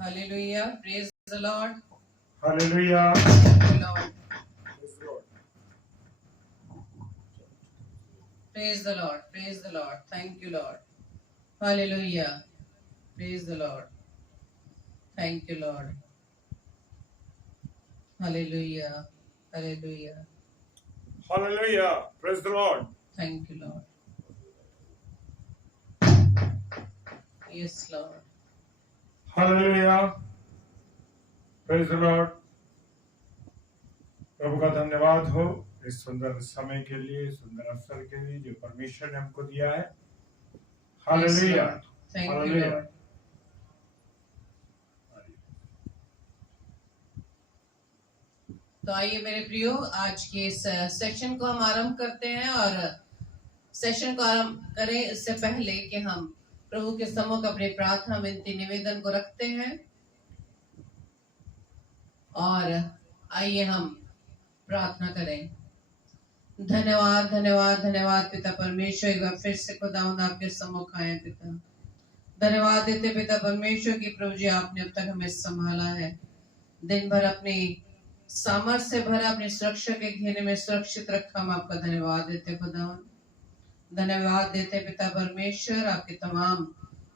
Hallelujah. Praise the Lord. Hallelujah. Thank you, Lord. Praise the Lord. Praise the Lord. Thank you, Lord. Hallelujah. Praise the Lord. Thank you, Lord. Hallelujah. Hallelujah. Hallelujah. Praise the Lord. Thank you, Lord. Yes, Lord. Hallelujah. Praise the Lord. प्रभु का धन्यवाद हो इस सुंदर समय के लिए, सुंदर अवसर के लिए जो परमेश्वर ने हमको दिया है। हालेलुया। Thank you, Lord. तो आइए मेरे प्रियो, आज के इस सेशन को हम आरंभ करते हैं। और सेशन को आरंभ करें इससे पहले कि हम प्रभु के सम्मुख अपने प्रार्थना विनती निवेदन को रखते हैं। और आइए हम प्रार्थना करें। धन्यवाद धन्यवाद धन्यवाद पिता परमेश्वर, एक बार फिर से खुदावंद आपके सम्मुख आए पिता। धन्यवाद देते पिता परमेश्वर की प्रभु जी आपने अब तक हमें संभाला है, दिन भर अपनी सामर्थ्य से भरा, अपनी सुरक्षा के घेरे में सुरक्षित रखा। हम आपका धन्यवाद देते खुदावंद, धन्यवाद देते पिता परमेश्वर आपके तमाम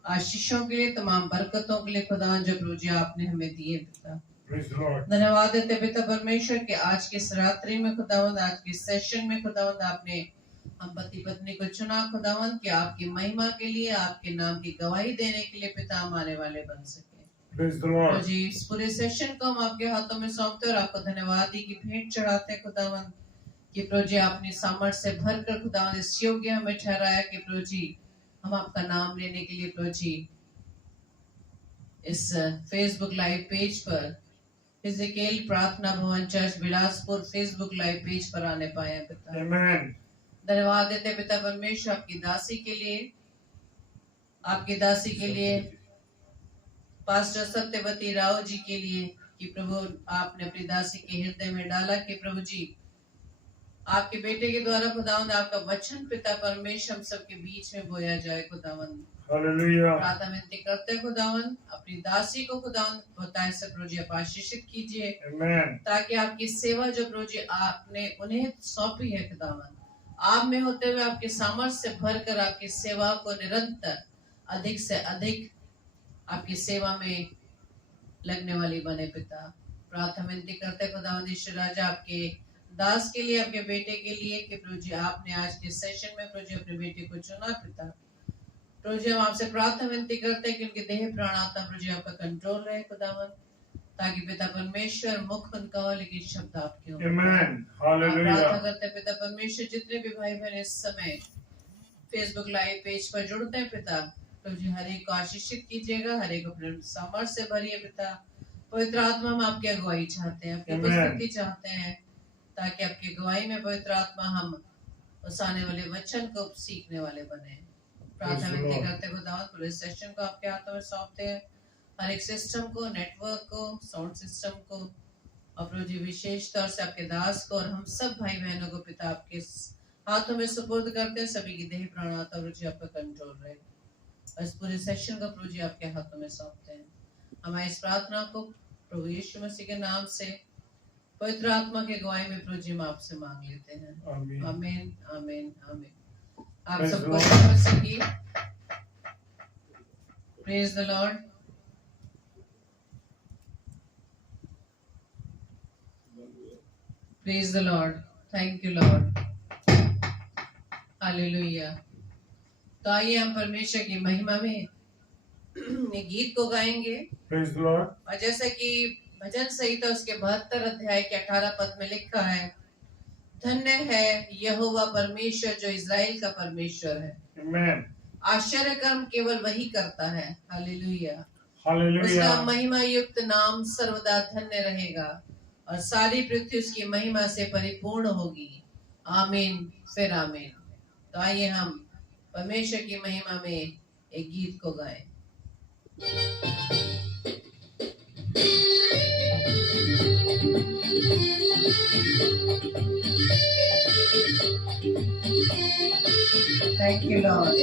आशीषों के लिए, तमाम बरकतों के लिए खुदावंद जो प्रभु जी आपने हमें दिए पिता। धन्यवाद देते पिता परमेश्वर के आज की इस रात्रि में खुदावंद, आज के सेशन में खुदावंद आपने हम पति पत्नी को चुना खुदावंद कि आपकी महिमा के लिए, आपके नाम की गवाही देने के लिए पिता हम आने वाले बन सके। तो जी इस पूरे सेशन को हम आपके हाथों में सौंपते और आपको धन्यवाद दी की भेंट चढ़ाते खुदावंद कि प्रभु जी आपने सामर्थ्य से भर कर खुदावंद इस योग्य हमें ठहराया कि प्रभु जी हम आपका नाम लेने के लिए प्रभु जी इस फेसबुक लाइव पेज पर फिजिकल प्रार्थना भवन church Bilaspur Facebook live page पर आने पाए पिता। आमीन। धन्यवाद देते पिता परमेश्वर आपकी दासी के लिए, आपकी दासी के लिए पास्टर सत्यवती राव जी के लिए कि प्रभु आपने अपनी दासी के हृदय में डाला कि प्रभु जी आपके बेटे के द्वारा खुदावंद आपका वचन पिता परमेश्वर हम सबके बीच में बोया जाए खुदावंद। हालेलुया। प्रार्थना विनती करते खुदावंद अपनी दासी को खुदावंद बताए से प्रभु जी आप आशीषित कीजिए, ताकि आपकी सेवा जो प्रभु जी आपने उन्हें सौंपी है खुदावंद, आप में होते हुए आपके सामर्थ्य से भरकर आपकी सेवा को निरंतर अधिक से अधिक आपकी सेवा में लगने वाली बने पिता। प्रार्थना विनती करते खुदावंद ईश्वर राजा आपके दास के लिए, आपके बेटे के लिए कि प्रभु जी आपने आज के सेशन में प्रभु जी अपने बेटे को चुना पिता। प्रभु जी हम आपसे प्रार्थना विनती करते हैं कि उनके देह प्राण आत्मा प्रभु जी आपका कंट्रोल रहे खुदावंद, ताकि पिता परमेश्वर मुख उनका हो लेकिन शब्द आपके हो। आमीन। हालेलुया। प्रार्थना करते पिता परमेश्वर जितने भी भाई बहन इस समय फेसबुक लाइव पेज पर जुड़ते हैं पिता, तो जी हर एक को आशीषित कीजिएगा, हर एक अपने सामर्थ्य से भरिए पिता। पवित्र आत्मा हम आपकी अगुवाई चाहते हैं, आपकी उपस्थिति चाहते हैं, ताकि आपकी अगुवाई में पवित्र आत्मा हम उस आने वाले वचन को सीखने वाले बने। प्रार्थना विनती करते खुदावंद पूरे सेशन को आपके हाथों में सौंपते हैं, हर एक सिस्टम को, नेटवर्क को, साउंड सिस्टम को, और प्रभु जी विशेष तौर से आपके दास को और हम सब भाई बहनों को पिता आपके हाथों में सुपुर्द करते हैं। सभी की देह प्राण आत्मा प्रभु जी आपका कंट्रोल रहे। इस पूरे सेशन को प्रभु जी आपके हाथों में सौंपते हैं। हमारी इस प्रार्थना को प्रभु यीशु मसीह के नाम से पवित्र आत्मा के गवाही में प्रभु जी हम आपसे मांग लेते हैं। आमीन आमीन आमीन। आप सबको मसीह की praise the Lord. Praise the Lord. Thank you Lord. Hallelujah. तो आइए हम परमेश्वर की महिमा में गीत को गाएंगे। Praise the Lord. और जैसा कि भजन संहिता उसके 72 अध्याय के 18 पद में लिखा है, धन्य है यहोवा परमेश्वर जो इज़राइल का परमेश्वर है। आमीन। आश्चर्य कर्म केवल वही करता है। हालेलुया। हालेलुया। उसका महिमा युक्त नाम सर्वदा धन्य रहेगा और सारी पृथ्वी उसकी महिमा से परिपूर्ण होगी। आमीन फिर आमीन। तो आइए हम परमेश्वर की महिमा में एक गीत को गाएं। Thank you, Lord.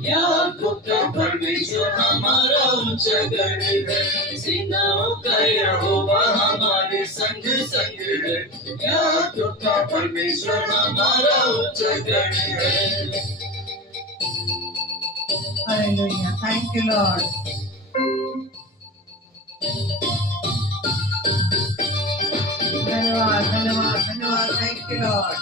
याकूब का परमेश्वर हमारा ऊंचा गढ़ है, सेनाओं का यहोवा हमारे संग संग है। याकूब का परमेश्वर हमारा ऊंचा गढ़ है। Hallelujah. Thank you, Lord. धन्यवाद धन्यवाद धन्यवाद. Thank you, Lord.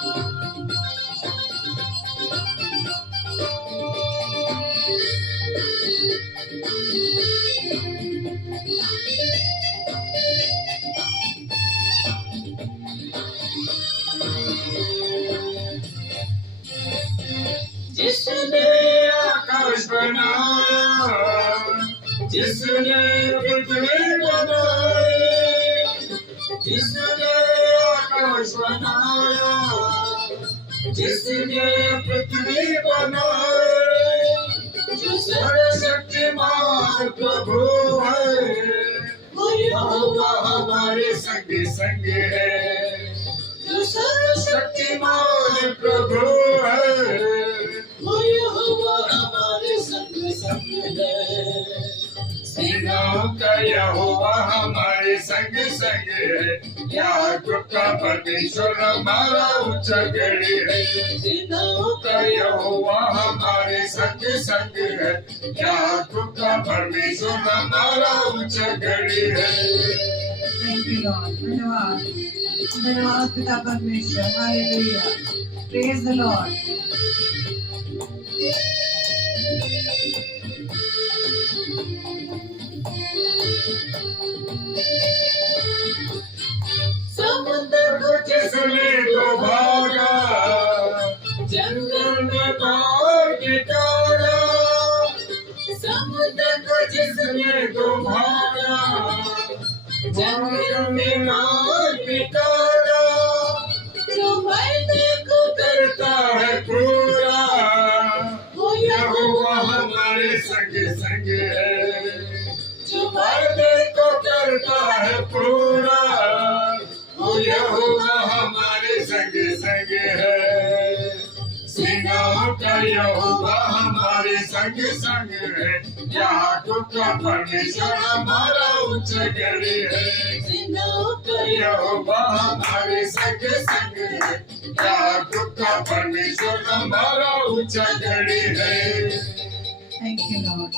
जिसने आकाश बनाया, जिसने पृथ्वी बनाई, जिसने आकाश बनाया, जिसने पृथ्वी बनाई, जो सर्वशक्तिमान प्रभु है, वो यहोवा हमारे संग संग है। जो सर्वशक्तिमान प्रभु है, वो यहोवा हमारे संग संग है। सेनाओं का यहोवा हमारे संग संग है। याकूब का परमेश्वर हमारा ऊंचा गढ़ है। सेनाओं का यहोवा हमारे संग संग है। याकूब का परमेश्वर हमारा ऊंचा गढ़ है। Thank you, Lord. धन्यवाद धन्यवाद पिता परमेश्वर. Hallelujah. Praise the Lord. समुद्र को जिसने डुबाया, जंगल में बाढ़ निकाला। समुद्र को जिसने डुबाया, जंगल में बाढ़ निकाला। जो वायदे को करता है पूरा, वो यहोवा हमारे संग संग है। जो वायदे को करता है पूरा, वो यहोवा हमारे संग संग है। सेनाओं का यहोवा हमारे संग संग है। याकूब का परमेश्वर हमारा ऊंचा गढ़ है। सेनाओं का यहोवा हमारे संग संग है। याकूब का परमेश्वर हमारा ऊंचा गढ़ है। Thank you, Lord.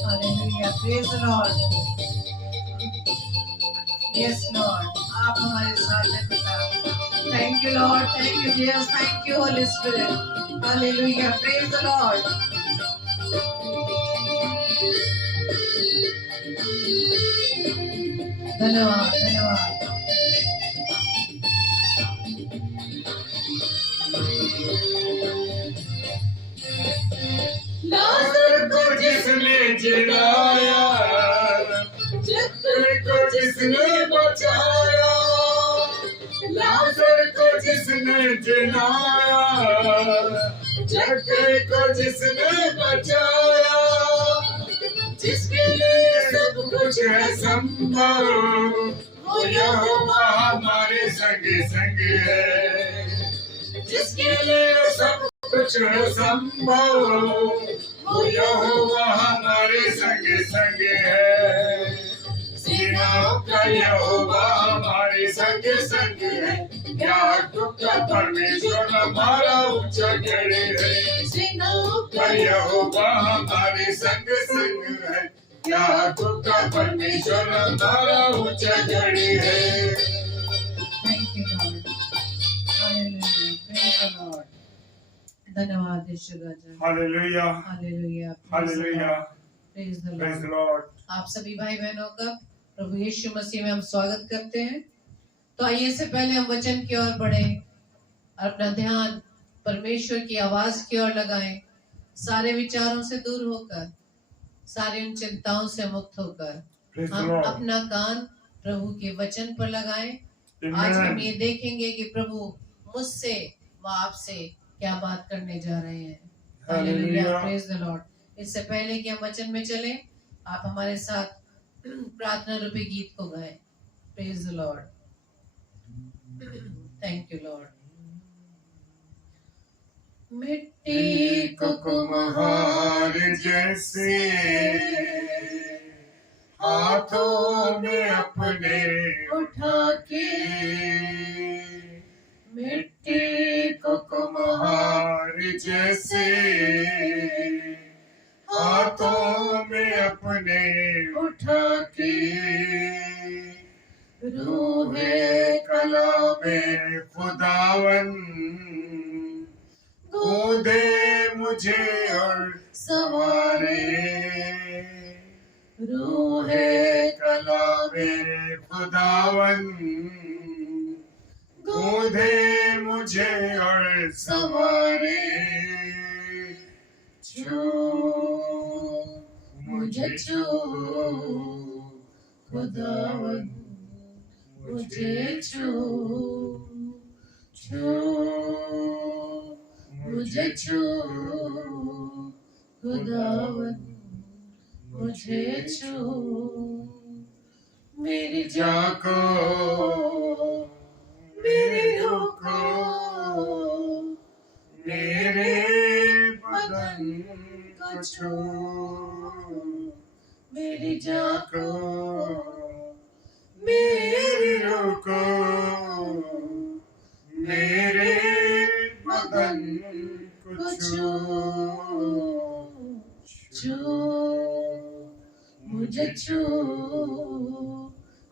Hallelujah. Praise the Lord. Yes, Lord. आप हमारे साथ हैं पिता. Thank you, Lord. Thank you, Jesus. Thank you, Holy Spirit. Hallelujah. Praise the Lord. धन्यवाद धन्यवाद. लाजर को जिसने जिलाया, जक्कर को जिसने बचाया। लाजर को जिसने जिलाया, जक्कर को जिसने बचाया। जिसके लिए सब कुछ है संभव, वो यहोवा हमारे संग संग है। जिसके लिए सब कुछ है संभव, वो यहोवा हमारे संग संग है। सेनाओं का यहोवा हमारे संग संग है। याकूब का परमेश्वर हमारा ऊंचा गढ़ है। सेनाओं का यहोवा हमारे संग संग है। याकूब का परमेश्वर हमारा ऊंचा गढ़ है। Thank you, Lord. Hallelujah. Praise the Lord. धन्यवाद यीशु राजा. Hallelujah. Hallelujah. Hallelujah. Praise the Praise the Lord. Lord. आप सभी भाई बहनों का प्रभु यीशु मसीह में हम स्वागत करते हैं. तो आइए इससे पहले हम वचन की ओर बढ़े और अपना ध्यान परमेश्वर की आवाज की ओर लगाएं. सारे विचारों से दूर होकर, सारी उन चिंताओं से मुक्त होकर Praise the हम Lord. अपना कान प्रभु के वचन पर लगाएं. आज Amen. हम ये देखेंगे कि प्रभु मुझसे व आपसे क्या बात करने जा रहे हैं. Hallelujah. Hallelujah. Praise the Lord. इससे पहले कि हम वचन में चलें, आप हमारे साथ प्रार्थना रूपी गीत को गाएं. Praise the Lord. Thank you Lord. मिट्टी को कुम्हार जैसे हाथों में अपने उठा के, मिट्टी को कुम्हार जैसे हाथों में अपने उठा के, रूहे कलामे खुदावन गूंदे मुझे और सवारे, रूहे कलामे खुदावन गूंदे मुझे और सवारे, छू मुझे छू खुदावन मुझे छू, छू मुझे छू खुदावन मुझे छू, मेरी जान को मेरी रूह को मेरे बदन को छू, मेरी जान को मेरी रूह को मेरे बदन को छू, छू मुझे छू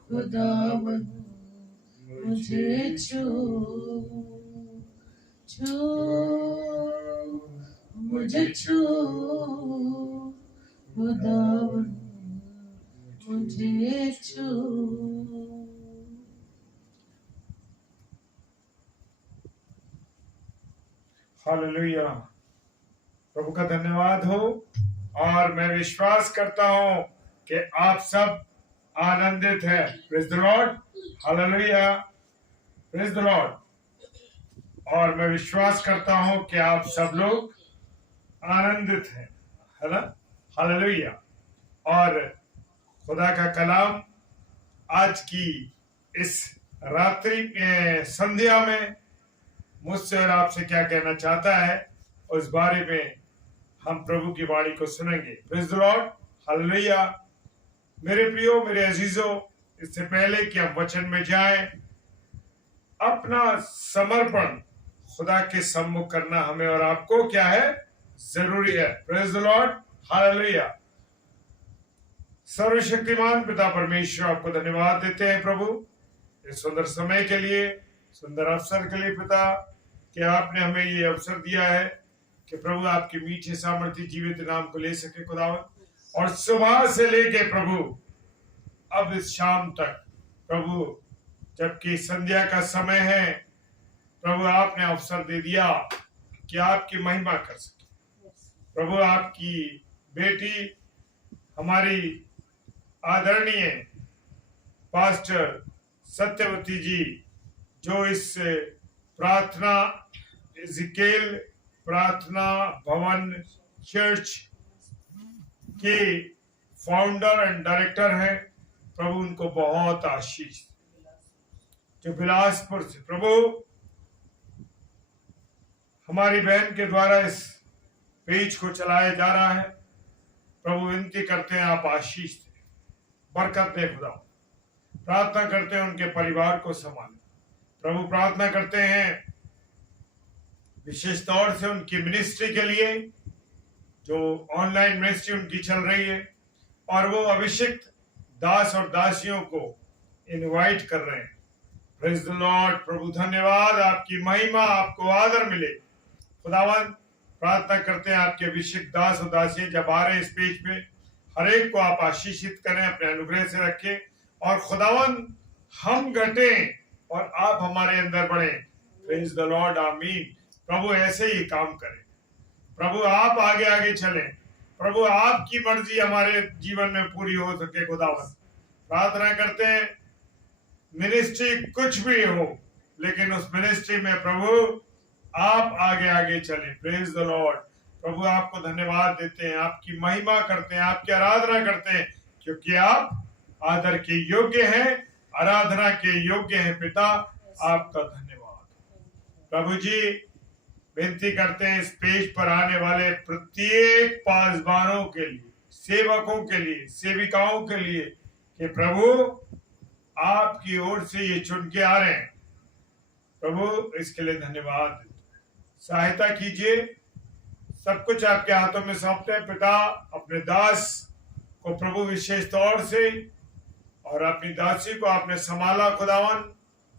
खुदावन मुझे छू, छू मुझे छू खुदावन मुझे छू। हालेलुया। प्रभु का धन्यवाद हो। और मैं विश्वास करता हूं कि आप सब आनंदित हैं। Praise the lord. Hallelujah. Praise the Lord. और मैं विश्वास करता हूं कि आप सब लोग आनंदित हैं, है ना। हालेलुया। और खुदा का कलाम आज की इस रात्रि संध्या में मुझसे और आपसे क्या कहना चाहता है, उस बारे में हम प्रभु की वाणी को सुनेंगे। Praise the lord. हालेलुया। मेरे प्रियो, मेरे अजीजों, इससे पहले कि हम वचन में जाएं, अपना समर्पण खुदा के सम्मुख करना हमें और आपको क्या है, जरूरी है। Praise the lord. हालेलुया। सर्वशक्तिमान पिता परमेश्वर, आपको धन्यवाद देते हैं प्रभु, इस सुंदर समय के लिए, सुंदर अवसर के लिए पिता, कि आपने हमें ये अवसर दिया है कि प्रभु आपके मीठे सामर्थ्य जीवित नाम को ले सके खुदावन। और सुबह से लेके प्रभु अब इस शाम तक प्रभु, जबकि संध्या का समय है प्रभु, आपने अवसर दे दिया कि आपकी महिमा कर सके। प्रभु आपकी बेटी हमारी आदरणीय पास्टर सत्यवती जी, जो इस प्रार्थना इज़िकेल प्रार्थना भवन चर्च के फाउंडर एंड डायरेक्टर हैं, प्रभु उनको बहुत आशीष, जो बिलासपुर से प्रभु हमारी बहन के द्वारा इस पेज को चलाया जा रहा है। प्रभु विनती करते हैं आप आशीष दें, बरकत दे खुदा। प्रार्थना करते हैं उनके परिवार को संभालें प्रभु। प्रार्थना करते हैं विशेष तौर से उनकी मिनिस्ट्री के लिए, जो ऑनलाइन मिनिस्ट्री उनकी चल रही है, और वो अभिषिक्त दास और दासियों को इनवाइट कर रहे हैं। Praise the lord. प्रभु धन्यवाद, आपकी महिमा, आपको आदर मिले खुदावन। प्रार्थना करते हैं आपके अभिषिक्त दास और दासियां जब आ रहे हैं इस पेज पे, हर एक को आप आशीषित करें, अपने अनुग्रह से रखें, और खुदावन हम घटें और आप हमारे अंदर बढ़ें। Praise the Lord. आमीन। प्रभु ऐसे ही काम करें प्रभु, आप आगे आगे चलें प्रभु, आपकी मर्जी हमारे जीवन में पूरी हो सके खुदावन। प्रार्थना करते हैं मिनिस्ट्री कुछ भी हो, लेकिन उस मिनिस्ट्री में प्रभु आप आगे आगे चलें। Praise the lord. प्रभु आपको धन्यवाद देते हैं, आपकी महिमा करते हैं, आपकी आराधना करते हैं, क्योंकि आप आदर के योग्य हैं, आराधना के योग्य हैं। पिता आपका धन्यवाद। प्रभु जी विनती करते हैं इस पेज पर आने वाले प्रत्येक पासबानों के लिए, सेवकों के लिए, सेविकाओं के लिए कि प्रभु आपकी ओर से ये चुन के आ रहे हैं। प्रभु इसके लिए धन्यवाद, सहायता कीजिए। सब कुछ आपके हाथों में सौंपते हैं पिता। अपने दास को प्रभु विशेष तौर से और अपनी दासी को आपने संभाला खुदावन,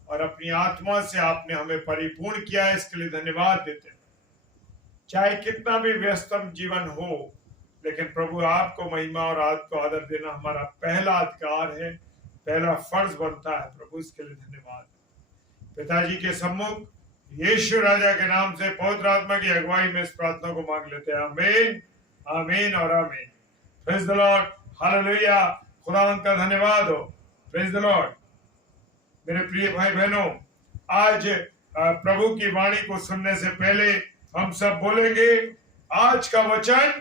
और अपनी आत्मा से आपने हमें परिपूर्ण किया है, इसके लिए धन्यवाद देते हैं। चाहे कितना भी व्यस्तम जीवन हो, लेकिन प्रभु आपको महिमा और आपको आदर देना हमारा पहला अधिकार है, पहला फर्ज बनता है। प्रभु इसके लिए धन्यवाद। पिताजी के सम्मुख यीशु राजा के नाम से पवित्र आत्मा की अगुवाई में इस प्रार्थना को मांग लेते हैं। आमीन, आमीन और आमीन। Praise the lord, hallelujah. खुदावंत का धन्यवाद हो। Praise the Lord. मेरे प्रिय भाई बहनों, आज प्रभु की वाणी को सुनने से पहले हम सब बोलेंगे, आज का वचन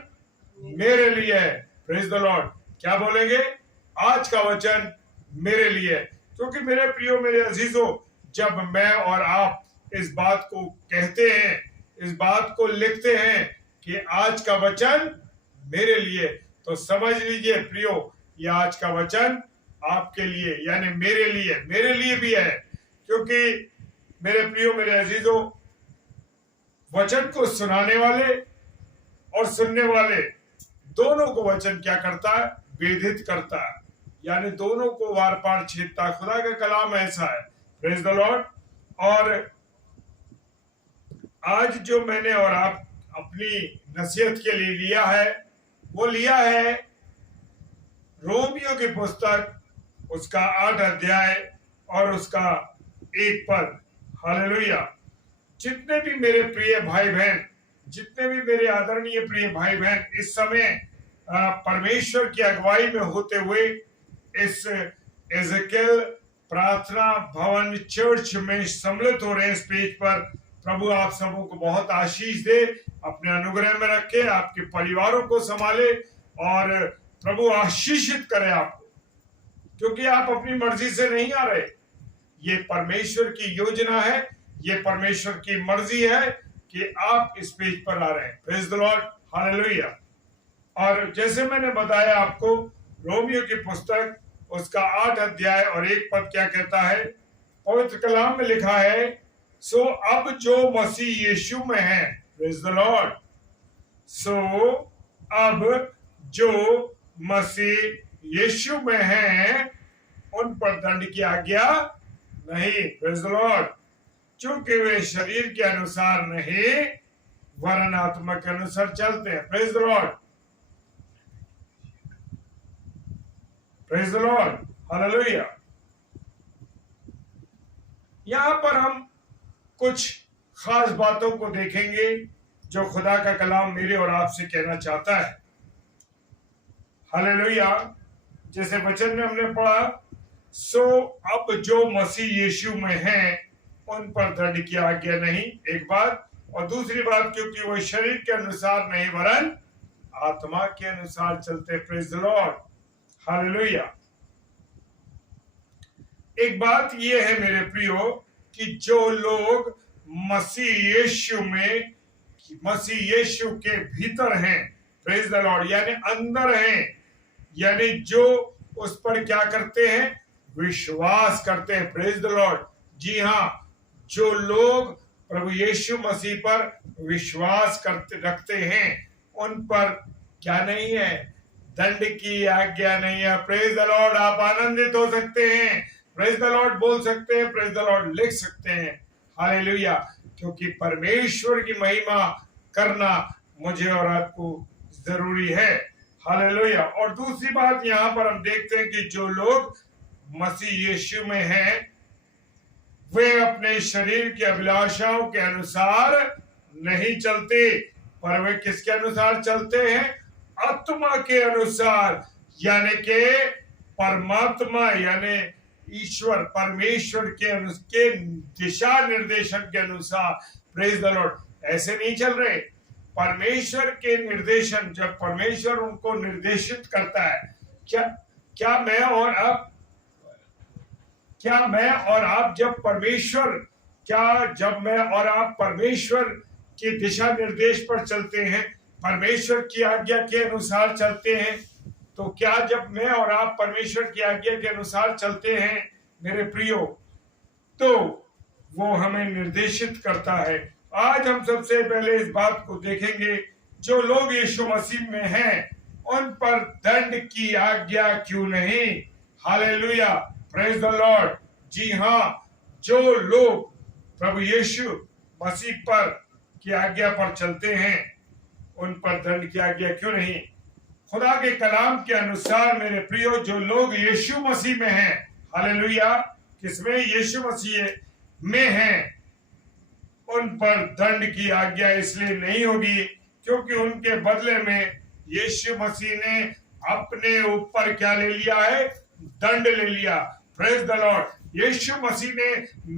मेरे लिए है। Praise the Lord. क्या बोलेंगे? आज का वचन मेरे लिए है। क्योंकि मेरे प्रियो, मेरे अजीजों, जब मैं और आप इस बात को कहते हैं, इस बात को लिखते हैं कि आज का वचन मेरे लिए, तो समझ लीजिए प्रियो, ये आज का वचन आपके लिए यानी मेरे लिए भी है। क्योंकि मेरे प्रियो, मेरे अजीजों, वचन को सुनाने वाले और सुनने वाले दोनों को वचन क्या करता है? वेधित करता है, यानी दोनों को वार पार छेदता है। खुदा का कलाम ऐसा है। Praise the Lord. और आज जो मैंने और आप अपनी नसीहत के लिए लिया है, वो लिया है रोमियो की पुस्तक, उसका 8 अध्याय और उसका 1 पद। हालेलुया। जितने भी मेरे प्रिय भाई बहन, जितने भी मेरे आदरणीय प्रिय भाई बहन इस समय परमेश्वर की अगुवाई में होते हुए इस एजेकियल प्रार्थना भवन चर्च में सम्मिलित हो रहे हैं इस पेज पर, प्रभु आप सबों को बहुत आशीष दे, अपने अनुग्रह में रखे, आपके परिवारों को संभाले और प्रभु आशीषित करे आपको। क्योंकि आप अपनी मर्जी से नहीं आ रहे, ये परमेश्वर की योजना है, ये परमेश्वर की मर्जी है कि आप इस पेज पर आ रहे हैं। Praise the lord, hallelujah. और जैसे मैंने बताया आपको, रोमियो की पुस्तक उसका 8 अध्याय और 1 पद क्या कहता है? पवित्र कलाम में लिखा है, सो अब जो मसीह यीशु में है, प्रेज द लॉर्ड, सो अब जो मसीह यीशु में है उन पर दंड की आज्ञा नहीं। Praise the Lord. चूंकि वे शरीर के अनुसार नहीं वरन आत्मा के अनुसार चलते हैं। Praise the Lord, praise the lord, hallelujah. यहां पर हम कुछ खास बातों को देखेंगे जो खुदा का कलाम मेरे और आपसे कहना चाहता है। हालेलुया। जैसे वचन में हमने पढ़ा, सो अब जो मसीह यीशु में है उन पर दंड की आज्ञा नहीं, एक बात। और दूसरी बात, क्योंकि वो शरीर के अनुसार नहीं वरन आत्मा के अनुसार चलते। Praise the lord, hallelujah. एक बात ये है मेरे प्रियो कि जो लोग मसीह यीशु के भीतर हैं, प्रेज द लॉर्ड, यानी अंदर हैं, यानी जो उस पर क्या करते हैं? विश्वास करते हैं। Praise the lord. जी हाँ, जो लोग प्रभु यीशु मसीह पर विश्वास रखते हैं उन पर क्या नहीं है? दंड की आज्ञा नहीं है। Praise the Lord. आप आनंदित हो सकते हैं, प्रेज द लॉर्ड बोल सकते हैं, प्रेज द लॉर्ड लिख सकते हैं। हालेलुया। क्योंकि परमेश्वर की महिमा करना मुझे और आपको जरूरी है। हालेलुया। और दूसरी बात यहाँ पर हम देखते हैं कि जो लोग मसीह यीशु में हैं वे अपने शरीर की अभिलाषाओं के अनुसार नहीं चलते, पर वे किसके अनुसार चलते हैं? आत्मा के अनुसार, यानी के परमात्मा यानी ईश्वर परमेश्वर के दिशा निर्देशन के अनुसार। Praise the Lord. ऐसे नहीं चल रहे। परमेश्वर के निर्देशन, जब परमेश्वर उनको निर्देशित करता है, क्या मैं और आप जब मैं और आप परमेश्वर के दिशा निर्देश पर चलते हैं, परमेश्वर की आज्ञा के अनुसार चलते हैं, तो क्या जब मैं और आप परमेश्वर की आज्ञा के अनुसार चलते हैं मेरे प्रियो, तो वो हमें निर्देशित करता है। आज हम सबसे पहले इस बात को देखेंगे, जो लोग यीशु मसीह में हैं उन पर दंड की आज्ञा क्यों नहीं। Hallelujah, praise the lord. जी हाँ, जो लोग प्रभु यीशु मसीह पर की आज्ञा पर चलते हैं उन पर दंड की आज्ञा क्यों नहीं। खुदा के कलाम के अनुसार मेरे प्रियो, जो लोग यीशु मसीह में हैं, हालेलुया, किसमें? यीशु मसीह में हैं, उन पर दंड की आज्ञा इसलिए नहीं होगी क्योंकि उनके बदले में यीशु मसीह ने अपने ऊपर क्या ले लिया है? दंड ले लिया। Praise the lord. Yeshu Masih ने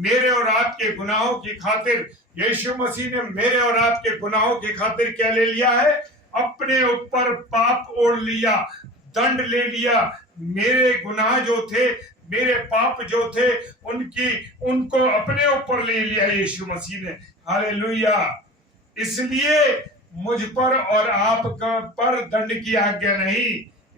मेरे और आपके गुनाहों की खातिर, यीशु मसीह ने मेरे और आपके गुनाहों की खातिर क्या ले लिया है? अपने ऊपर पाप ओढ़ लिया, दंड ले लिया। मेरे गुनाह जो थे, मेरे पाप जो थे, उनको अपने ऊपर ले लिया यीशु मसीह ने। हालेलुया। इसलिए मुझ पर और आप पर दंड की आज्ञा नहीं,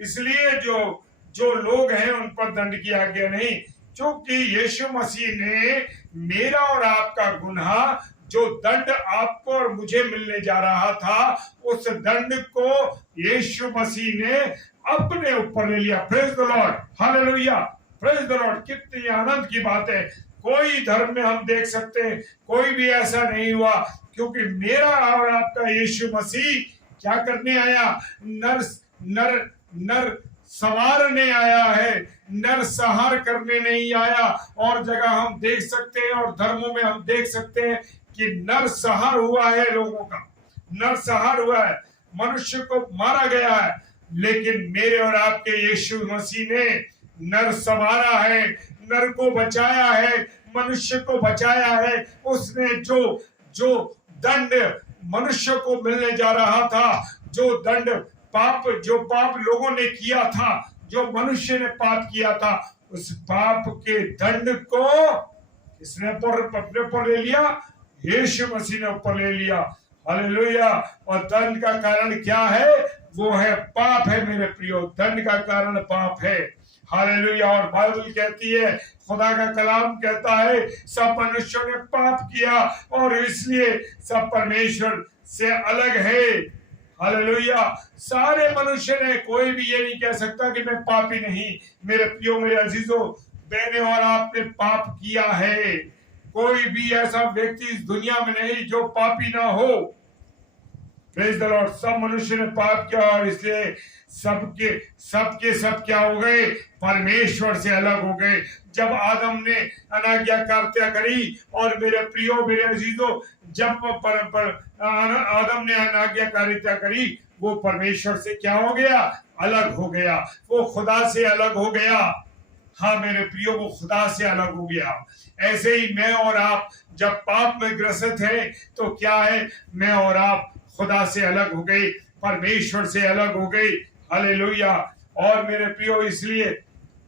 इसलिए जो लोग हैं उन पर दंड की आज्ञा नहीं, क्योंकि यीशु मसीह ने मेरा और आपका गुनाह, जो दंड आपको और मुझे मिलने जा रहा था, उस दंड को यीशु मसीह ने अपने ऊपर ले लिया। Praise the lord, hallelujah, praise the Lord. कितनी आनंद की बात है। कोई धर्म में हम देख सकते हैं, कोई भी ऐसा नहीं हुआ, क्योंकि मेरा और आपका यीशु मसीह क्या करने आया? नर संवारने आया है, नर संहार करने नहीं आया। और जगह हम देख सकते हैं और धर्मों में हम देख सकते हैं कि नर संहार हुआ है, लोगों का नर संहार हुआ है, मनुष्य को मारा गया है। लेकिन मेरे और आपके यीशु मसीह ने नर संवारा है, नर को बचाया है, मनुष्य को बचाया है। उसने जो दंड मनुष्य को मिलने जा रहा था, जो पाप लोगों ने किया था, जो मनुष्य ने पाप किया था, उस पाप के दंड को किसने अपने ऊपर ले लिया? यीशु मसीह ने ऊपर ले लिया। हालेलुया। और दंड का कारण क्या है? वो है पाप है मेरे प्रियो, दंड का कारण पाप है। हालेलुया। और बाइबल कहती है, खुदा का कलाम कहता है, सब मनुष्यों ने पाप किया और इसलिए सब परमेश्वर से अलग है। हालेलुया। सारे मनुष्य ने, कोई भी ये नहीं कह सकता कि मैं पापी नहीं। मेरे प्रियो, मेरे अजीजों, मैंने और आपने पाप किया है। कोई भी ऐसा व्यक्ति इस दुनिया में नहीं जो पापी ना हो। Praise the Lord. सब मनुष्य ने पाप किया और इसलिए सब क्या हो गए? परमेश्वर से अलग हो गए। जब आदम ने अनाज्ञाकारिता करी, और मेरे प्रियो, मेरे अजीजों, जब आदम ने अनाज्ञाकारिता करी, वो परमेश्वर से क्या हो गया? अलग हो गया। वो खुदा से अलग हो गया। हाँ मेरे प्रियो, वो खुदा से अलग हो गया। ऐसे ही मैं और आप जब पाप में ग्रसित हैं, तो क्या है? मैं और आप खुदा से अलग हो गए, परमेश्वर से अलग हो गए। हालेलुया। और मेरे प्रियो, इसलिए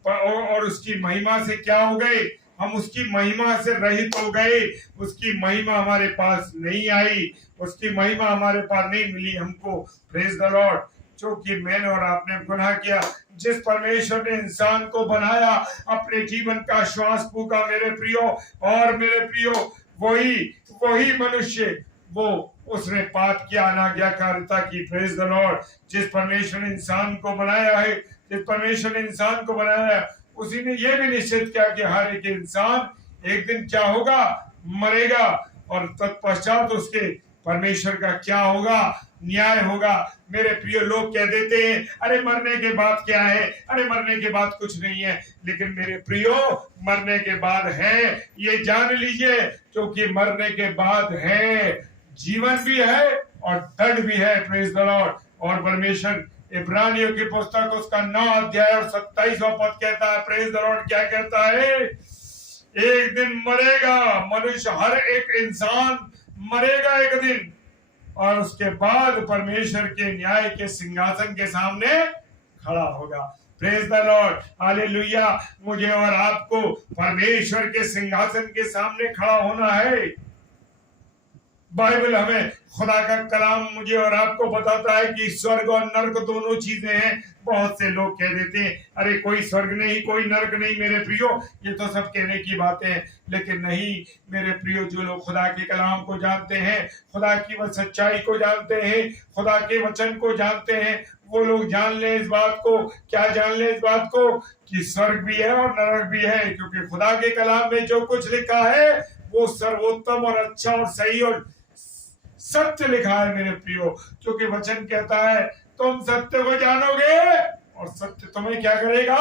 और उसकी महिमा से क्या हो गए? हम उसकी महिमा से रहित हो गए। उसकी महिमा हमारे पास नहीं आई, उसकी महिमा हमारे पास नहीं मिली हमको। Praise the Lord. क्योंकि मैंने और आपने गुनाह किया। जिस परमेश्वर ने इंसान को बनाया, अपने जीवन का श्वास फूका मेरे प्रियो, और मेरे प्रियो, वही मनुष्य, उसने पाप किया, अनाज्ञाकारिता की। Praise the Lord. जिस परमेश्वर ने इंसान को बनाया है, उसी ने यह भी निश्चित किया कि हर एक इंसान एक दिन क्या होगा? मरेगा। और तत्पश्चात उसके परमेश्वर का क्या होगा? न्याय होगा। मेरे प्रिय, लोग कह देते हैं, अरे मरने के बाद क्या है? अरे मरने के बाद कुछ नहीं है। लेकिन मेरे प्रियो, मरने के बाद है, ये जान लीजिए, क्योंकि मरने के बाद है, जीवन भी है और दंड भी है। Praise the Lord. और परमेश्वर इब्रानियों की पुस्तक उसका 9 अध्याय और 27वां पद कहता है, प्रेज द लॉर्ड, क्या कहता है? एक दिन मरेगा मनुष्य, हर एक इंसान मरेगा एक दिन, और उसके बाद परमेश्वर के न्याय के सिंहासन के सामने खड़ा होगा। Praise the lord, hallelujah. मुझे और आपको परमेश्वर के सिंहासन के सामने खड़ा होना है। बाइबल हमें, खुदा का कलाम मुझे और आपको बताता है कि स्वर्ग और नरक दोनों चीजें हैं। बहुत से लोग कह देते हैं अरे कोई स्वर्ग नहीं, कोई नरक नहीं। मेरे प्रियो, ये तो सब कहने की बातें हैं, लेकिन नहीं मेरे प्रियो, जो लोग खुदा के कलाम को जानते हैं, खुदा की वह सच्चाई को जानते हैं, खुदा के वचन को जानते हैं, वो लोग जान ले इस बात को। क्या जान ले इस बात को? कि स्वर्ग भी है और नरक भी है, क्योंकि खुदा के कलाम में जो कुछ लिखा है वो सर्वोत्तम और अच्छा और सही और सत्य लिखा है मेरे प्रियो। क्योंकि वचन कहता है तुम सत्य को जानोगे और सत्य तुम्हें क्या करेगा?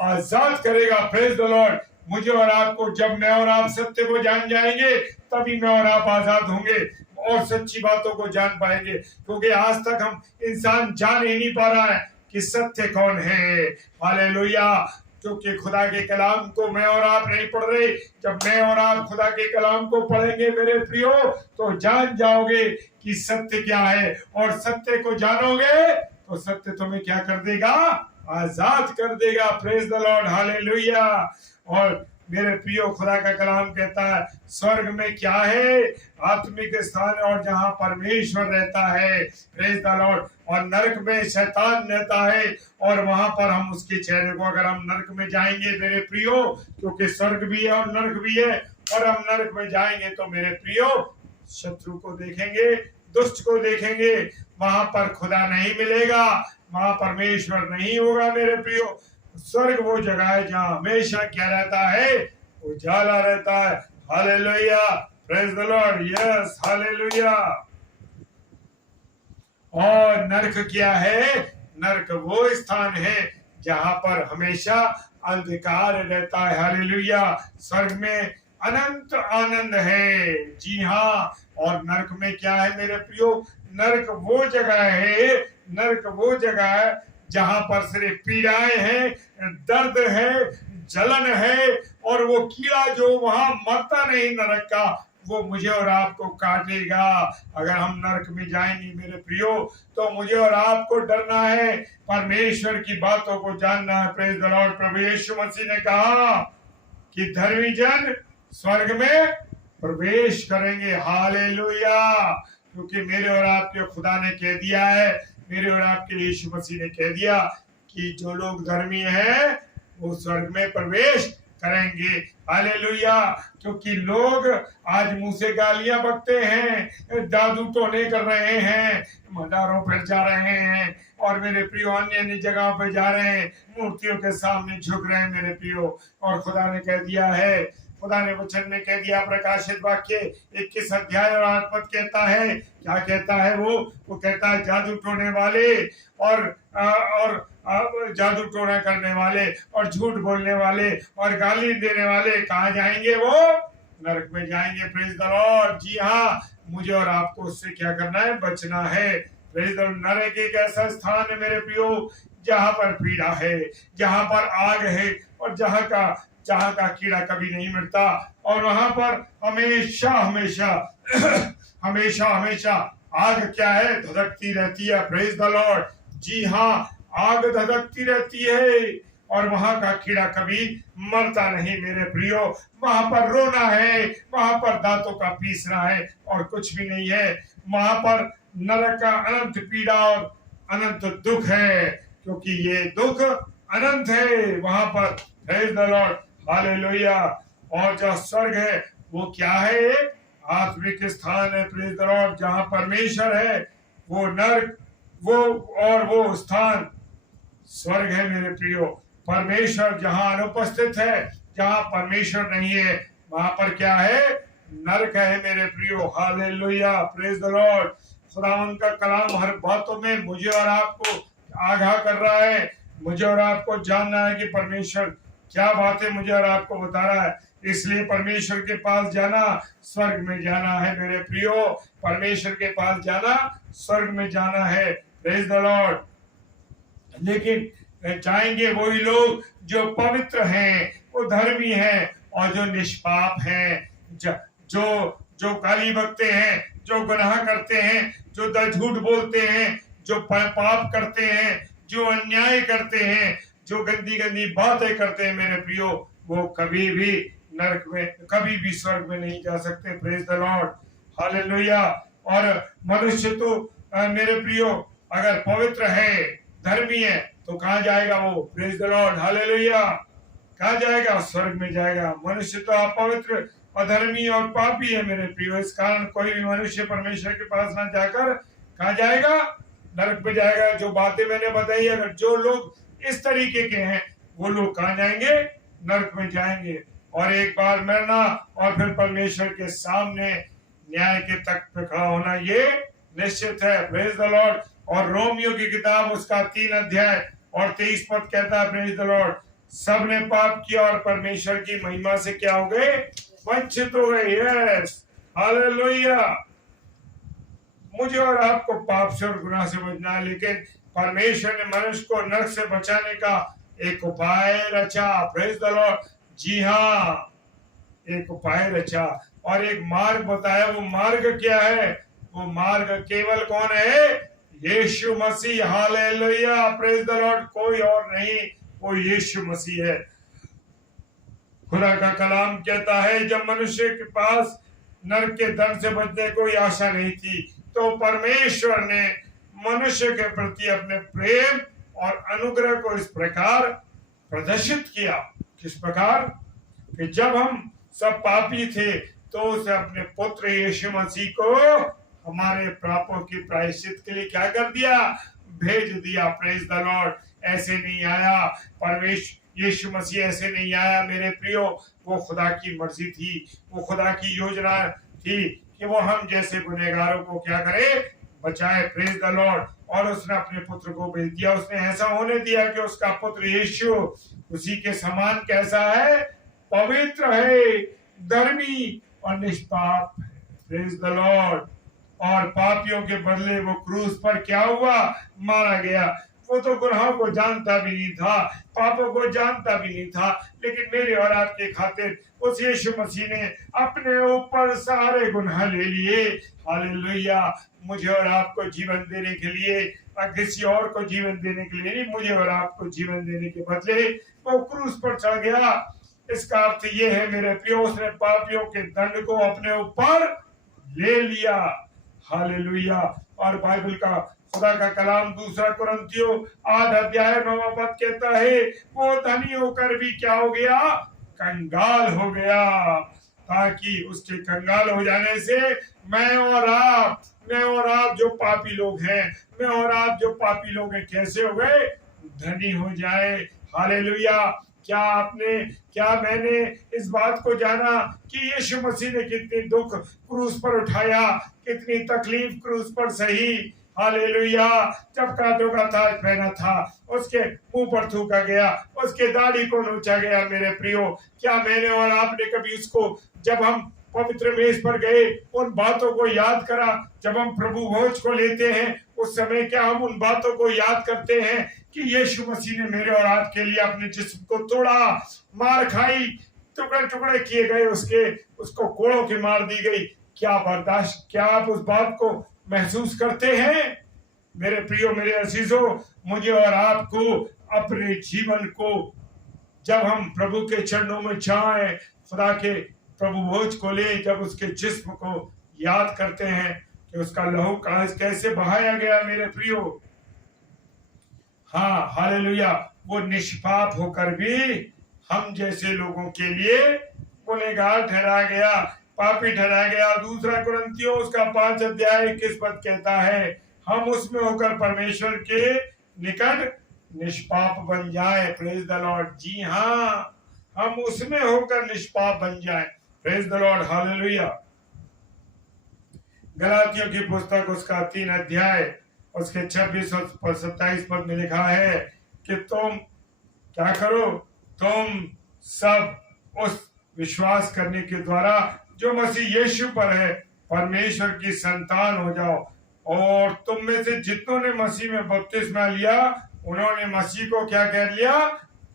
आजाद करेगा। Praise the Lord. मुझे और आपको, जब मैं और आप सत्य को जान जाएंगे तभी मैं और आप आजाद होंगे और सच्ची बातों को जान पाएंगे। क्योंकि आज तक हम इंसान जान ही नहीं पा रहा है कि सत्य कौन है। हालेलुया। क्योंकि खुदा के कलाम को मैं और आप नहीं पढ़ रहे। जब मैं और आप खुदा के कलाम को पढ़ेंगे मेरे प्रियो, तो जान जाओगे कि सत्य क्या है, और सत्य को जानोगे तो सत्य तुम्हें क्या कर देगा? आजाद कर देगा। Praise the lord. हालेलुया। और मेरे प्रियो, खुदा का कलाम कहता है स्वर्ग में क्या है? आत्मिक स्थान और जहां परमेश्वर रहता है। Praise the Lord. और नरक में शैतान रहता है, और वहां पर हम उसके चेहरे को, अगर हम नरक में जाएंगे मेरे प्रियो, क्योंकि स्वर्ग भी है और नरक भी है, और हम नरक में जाएंगे तो मेरे प्रियो शत्रु को देखेंगे, दुष्ट को देखेंगे। वहां पर खुदा नहीं मिलेगा, वहां परमेश्वर नहीं होगा मेरे प्रियो। स्वर्ग वो जगह है जहां हमेशा क्या रहता है? उजाला रहता है। Hallelujah. Praise the Lord. Yes, hallelujah. और नरक क्या है? नरक वो स्थान है जहां पर हमेशा अंधकार रहता है। हालेलुया। स्वर्ग में अनंत आनंद है। जी हाँ। और नरक में क्या है मेरे प्रियो? नरक वो जगह है, नरक वो जगह है जहां पर सिर्फ पीड़ाएं हैं, दर्द है, जलन है, और वो कीड़ा जो वहां मरता नहीं नरक का, वो मुझे और आपको काटेगा। अगर हम नरक में जाएंगे मेरे प्रियो, तो मुझे और आपको डरना है, परमेश्वर की बातों को जानना है। Praise the lord. प्रभु यीशु मसीह ने कहा कि धर्मी जन स्वर्ग में प्रवेश करेंगे। हालेलुया। क्योंकि मेरे और आपके खुदा ने कह दिया है, मेरे और आपके यीशु मसीह ने कह दिया कि जो लोग धर्मी हैं वो स्वर्ग में प्रवेश करेंगे। हालेलुया। क्योंकि लोग आज मुंह से गालियां बकते हैं, जादू टोने कर रहे हैं, मदारों पर जा रहे हैं, और मेरे प्रियो अन्य अन्य जगहों पर जा रहे हैं, मूर्तियों के सामने झुक रहे हैं मेरे प्रियो। और खुदा ने कह दिया है, खुदा ने वचन में कह दिया, प्रकाशित वाक्य 21 अध्याय और 8 पद कहता है, क्या कहता है? वो कहता है जादू टोने वाले और जादू टोना करने वाले और झूठ बोलने वाले और गाली देने वाले कहाँ जाएंगे? वो नरक में जाएंगे। Praise the lord. जी हाँ, मुझे और आपको उससे क्या करना है? बचना है। Praise the Lord. नरक एक ऐसा स्थान है मेरे प्रियो जहां पर पीड़ा है, जहां पर आग है, और जहां का कीड़ा कभी नहीं मिटता, और वहां पर हमेशा हमेशा हमेशा हमेशा आग क्या है? धधकती रहती है। Praise the lord. जी हाँ, आग धधकती रहती है, और वहां का कीड़ा कभी मरता नहीं मेरे प्रियो। वहां पर रोना है, वहां पर दांतों का पीसना है, और कुछ भी नहीं है। वहां पर नरक का अनंत पीड़ा और अनंत दुख है, क्योंकि ये दुख अनंत है वहां पर। Praise the lord. हालेलुया। और जो स्वर्ग है वो क्या है? एक आत्मिक स्थान है। Praise the Lord. जहां परमेश्वर है वो नरक, वो स्थान स्वर्ग है मेरे प्रियो। परमेश्वर जहां अनुपस्थित है, जहां परमेश्वर नहीं है, वहां पर क्या है? नरक है मेरे प्रियो। हालेलुया। Praise the Lord. खुदावंद का कलाम हर बातों में मुझे और आपको आगाह कर रहा है। मुझे और आपको जानना है कि परमेश्वर क्या बातें मुझे और आपको बता रहा है। इसलिए परमेश्वर के पास जाना स्वर्ग में जाना है मेरे प्रियो। परमेश्वर के पास जाना स्वर्ग में जाना है। Praise the Lord. लेकिन जाएंगे वही लोग जो पवित्र हैं, वो धर्मी हैं, और जो निष्पाप हैं, जो गाली बकते हैं, जो गुनाह करते हैं, जो झूठ बोलते हैं, जो पाप करते हैं, जो अन्याय करते हैं, जो गंदी गंदी बातें करते हैं मेरे प्रियो, वो कभी भी नरक में, कभी भी स्वर्ग में नहीं जा सकते। Praise the lord. हालेलुया। और मनुष्य तो मेरे प्रियो अगर पवित्र है, धर्मी है, तो कहाँ जाएगा वो? Praise the lord, hallelujah. कहाँ जाएगा? स्वर्ग में जाएगा। मनुष्य तो अपवित्र, अधर्मी और पापी है मेरे प्रियो, इस कारण कोई भी मनुष्य परमेश्वर के पास ना जाकर कहाँ जाएगा? नरक में जाएगा। जो बातें मैंने बताई, अगर जो लोग इस तरीके के हैं वो लोग कहाँ जाएंगे? नरक में जाएंगे। और एक बार मरना और फिर परमेश्वर के सामने न्याय के तख्त पे खड़ा होना, ये निश्चित है। Praise the Lord. और रोमियो की किताब उसका 3 अध्याय और 23 पद कहता है, प्रेज द लॉर्ड, सबने पाप किया और परमेश्वर की महिमा से क्या हो गए? वंचित हो गए। Yes, hallelujah. मुझे और आपको पाप से और गुनाह से बचना है, लेकिन परमेश्वर ने मनुष्य को नरक से बचाने का एक उपाय रचा। Praise the lord. जी हाँ, एक उपाय रचा और एक मार्ग बताया। वो मार्ग क्या है? वो मार्ग केवल कौन है? Yeshu Masih. Hallelujah, praise the lord. कोई और नहीं, वो यीशु मसीह है। खुदा का कलाम कहता है, जब मनुष्य के पास नरक के दंड से बचने कोई आशा नहीं थी, तो परमेश्वर ने मनुष्य के प्रति अपने प्रेम और अनुग्रह को इस प्रकार प्रदर्शित किया। किस प्रकार? कि जब हम सब पापी थे, तो उसे अपने पुत्र यीशु मसीह को हमारे पापों की प्रायश्चित के लिए क्या कर दिया? भेज दिया। Praise the Lord. ऐसे नहीं आया परमेश्वर, यीशु मसीह ऐसे नहीं आया मेरे प्रियो। वो खुदा की मर्जी थी, वो खुदा की योजना थी कि वो हम जैसे गुनहगारों को क्या करे? बचाए। Praise the Lord. और उसने अपने पुत्र को भेज दिया। उसने ऐसा होने दिया कि उसका पुत्र यीशु उसी के समान कैसा है? पवित्र है, धर्मी और निष्पाप है। Praise the Lord. और पापियों के बदले वो क्रूस पर क्या हुआ? मारा गया। वो तो गुनाहों को जानता भी नहीं था, पापों को जानता भी नहीं था, लेकिन मेरे और आपके खातिर उस यीशु मसीह ने अपने ऊपर सारे गुनाह ले लिए। हालेलुया। मुझे और आपको जीवन देने के लिए, किसी और को जीवन देने के लिए नहीं, मुझे और आपको जीवन देने के बदले वो क्रूस पर चढ़ गया। इसका अर्थ ये है मेरे प्रियो, उसने पापियों के दंड को अपने ऊपर ले लिया। हालेलुया। और बाइबल का, खुदा का कलाम 2 कुरिन्थियों 8 अध्याय 9 पद कहता है, वो धनी होकर भी क्या हो गया? कंगाल हो गया, ताकि उसके कंगाल हो जाने से मैं और आप जो पापी लोग हैं, मैं और आप जो पापी लोग हैं, कैसे हो गए? धनी हो जाए। हालेलुया। क्या मैंने इस बात को जाना कि यीशु मसीह ने कितनी दुख क्रूस पर उठाया, कितनी तकलीफ क्रूस पर सही। हालेलुया। जब कांटों का ताज पहना था, उसके मुंह पर थूका गया, उसके दाढ़ी को नोचा गया। मेरे प्रियो, क्या मैंने और आपने कभी उसको, जब हम पवित्र मेज पर गए, उन बातों को याद करा? जब हम प्रभु भोज को लेते हैं, उस समय क्या हम उन बातों को याद करते हैं कि यीशु मसीह ने मेरे और आपके लिए अपने जिस्म को तोड़ा, मार खाई, टुकड़े टुकड़े किए गए, उसको कोड़ों की मार दी गई? क्या आप उस बात को महसूस करते हैं? मेरे प्रियो, मेरे अजीजों, मुझे और आपको अपने जीवन को, जब हम प्रभु के चरणों में जाएं, खुदा के प्रभु भोज को ले, जब उसके जिस्म को याद करते हैं कि उसका लहू कैसे बहाया गया मेरे प्रियो। हाँ, हालेलुया। वो निष्पाप होकर भी हम जैसे लोगों के लिए गुनहगार ठहरा गया, पापी ठहरा गया। 2 कुरिन्थियों उसका 5 अध्याय 21 पद कहता है, हम उसमें होकर परमेश्वर के निकट निष्पाप बन जाए। Praise the lord. जी हाँ, हम उसमें होकर निष्पाप बन जाए। Praise the lord. हालेलुया। गलातियों की पुस्तक उसका 3 अध्याय उसके 26 और 27 पद में लिखा है कि तुम क्या करो? तुम सब उस विश्वास करने के द्वारा जो मसीह यीशु पर है, परमेश्वर की संतान हो जाओ। और तुम में से जितनों ने मसीह में बपतिस्मा लिया, उन्होंने मसीह को क्या कर लिया?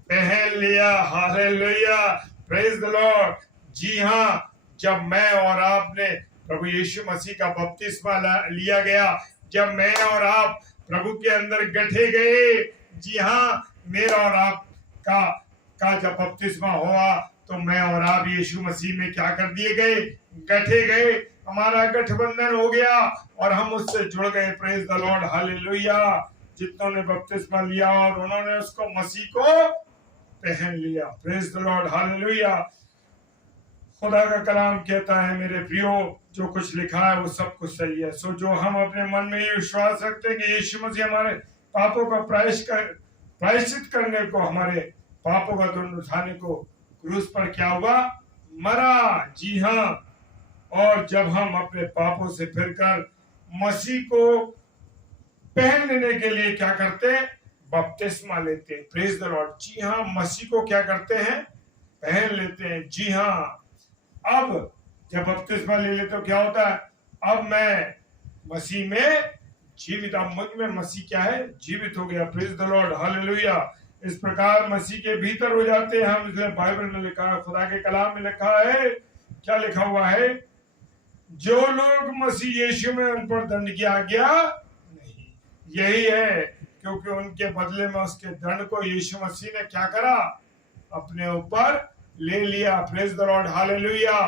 पहन लिया। हालेलुया। Praise the lord. जी हाँ, जब मैं और आपने प्रभु यीशु मसीह का बपतिस्मा लिया गया, जब मैं और आप प्रभु के अंदर गठे गए, जी हाँ, मेरा और आप का जब बपतिस्मा हुआ, तो मैं और आप यीशु मसीह में क्या कर दिए गए, गठे गए, हमारा गठबंधन हो गया और हम उससे जुड़ गए। Praise the lord, hallelujah. जितनों ने बपतिस्मा लिया और उन्होंने उसको मसीह को पहन लिया। Praise the lord, hallelujah. खुदा का कलाम कहता है मेरे प्रियो, जो कुछ लिखा है वो सब कुछ सही है। सो जो हम अपने मन में ये विश्वास रखते हैं कि यीशु मसीह हमारे पापों का प्रायश्चित करने को, हमारे पापों का दंड उठाने को क्रूस पर क्या हुआ, मरा। जी हाँ, और जब हम अपने पापों से फिरकर मसीह को पहन लेने के लिए क्या करते हैं, बपतिस्मा लेते हैं। Praise the lord. जी हाँ, मसीह को क्या करते हैं, पहन लेते हैं। जी हाँ, अब जब बपतिस्मा ले लेते तो क्या होता है, अब मैं मसीह में जीवित, अब मुझ में मसीह क्या है, जीवित हो गया। Praise the lord, hallelujah. इस प्रकार मसीह के भीतर हो जाते हैं हम। इसलिए बाइबल में लिखा है, खुदा के कलाम में लिखा है, क्या लिखा हुआ है, जो लोग मसीह यीशु में, उन पर दंड की आज्ञा नहीं। यही है, क्योंकि उनके बदले में उसके दंड को यीशु मसीह ने क्या करा, अपने ऊपर ले लिया। Praise the lord, hallelujah.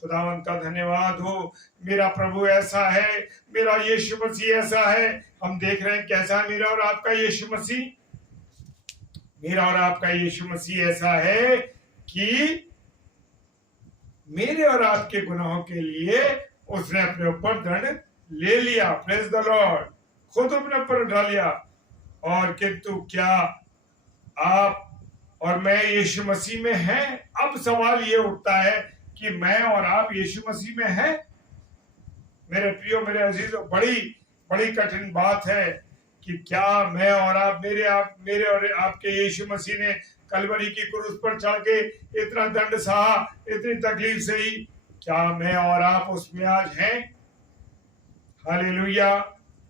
खुदावंत का धन्यवाद हो। मेरा प्रभु ऐसा है, मेरा यीशु मसीह ऐसा है। हम देख रहे हैं कैसा है मेरा और आपका यीशु मसीह। मेरा और आपका यीशु मसीह ऐसा है कि मेरे और आपके गुनाहों के लिए उसने अपने ऊपर दंड ले लिया। प्रेज द लॉर्ड, खुद अपने ऊपर उठा लिया। और किंतु क्या आप और मैं यीशु मसीह में हैं? अब सवाल ये उठता है कि मैं और आप यीशु मसीह में हैं? मेरे प्रियो, मेरे अजीजों, बड़ी कठिन बात है कि क्या मैं और आप, मेरे और आपके यीशु मसीह ने कलवरी की क्रूस पर चढ़ के इतना दंड सहा, इतनी तकलीफ सही, क्या मैं और आप उसमें आज हैं? Hallelujah,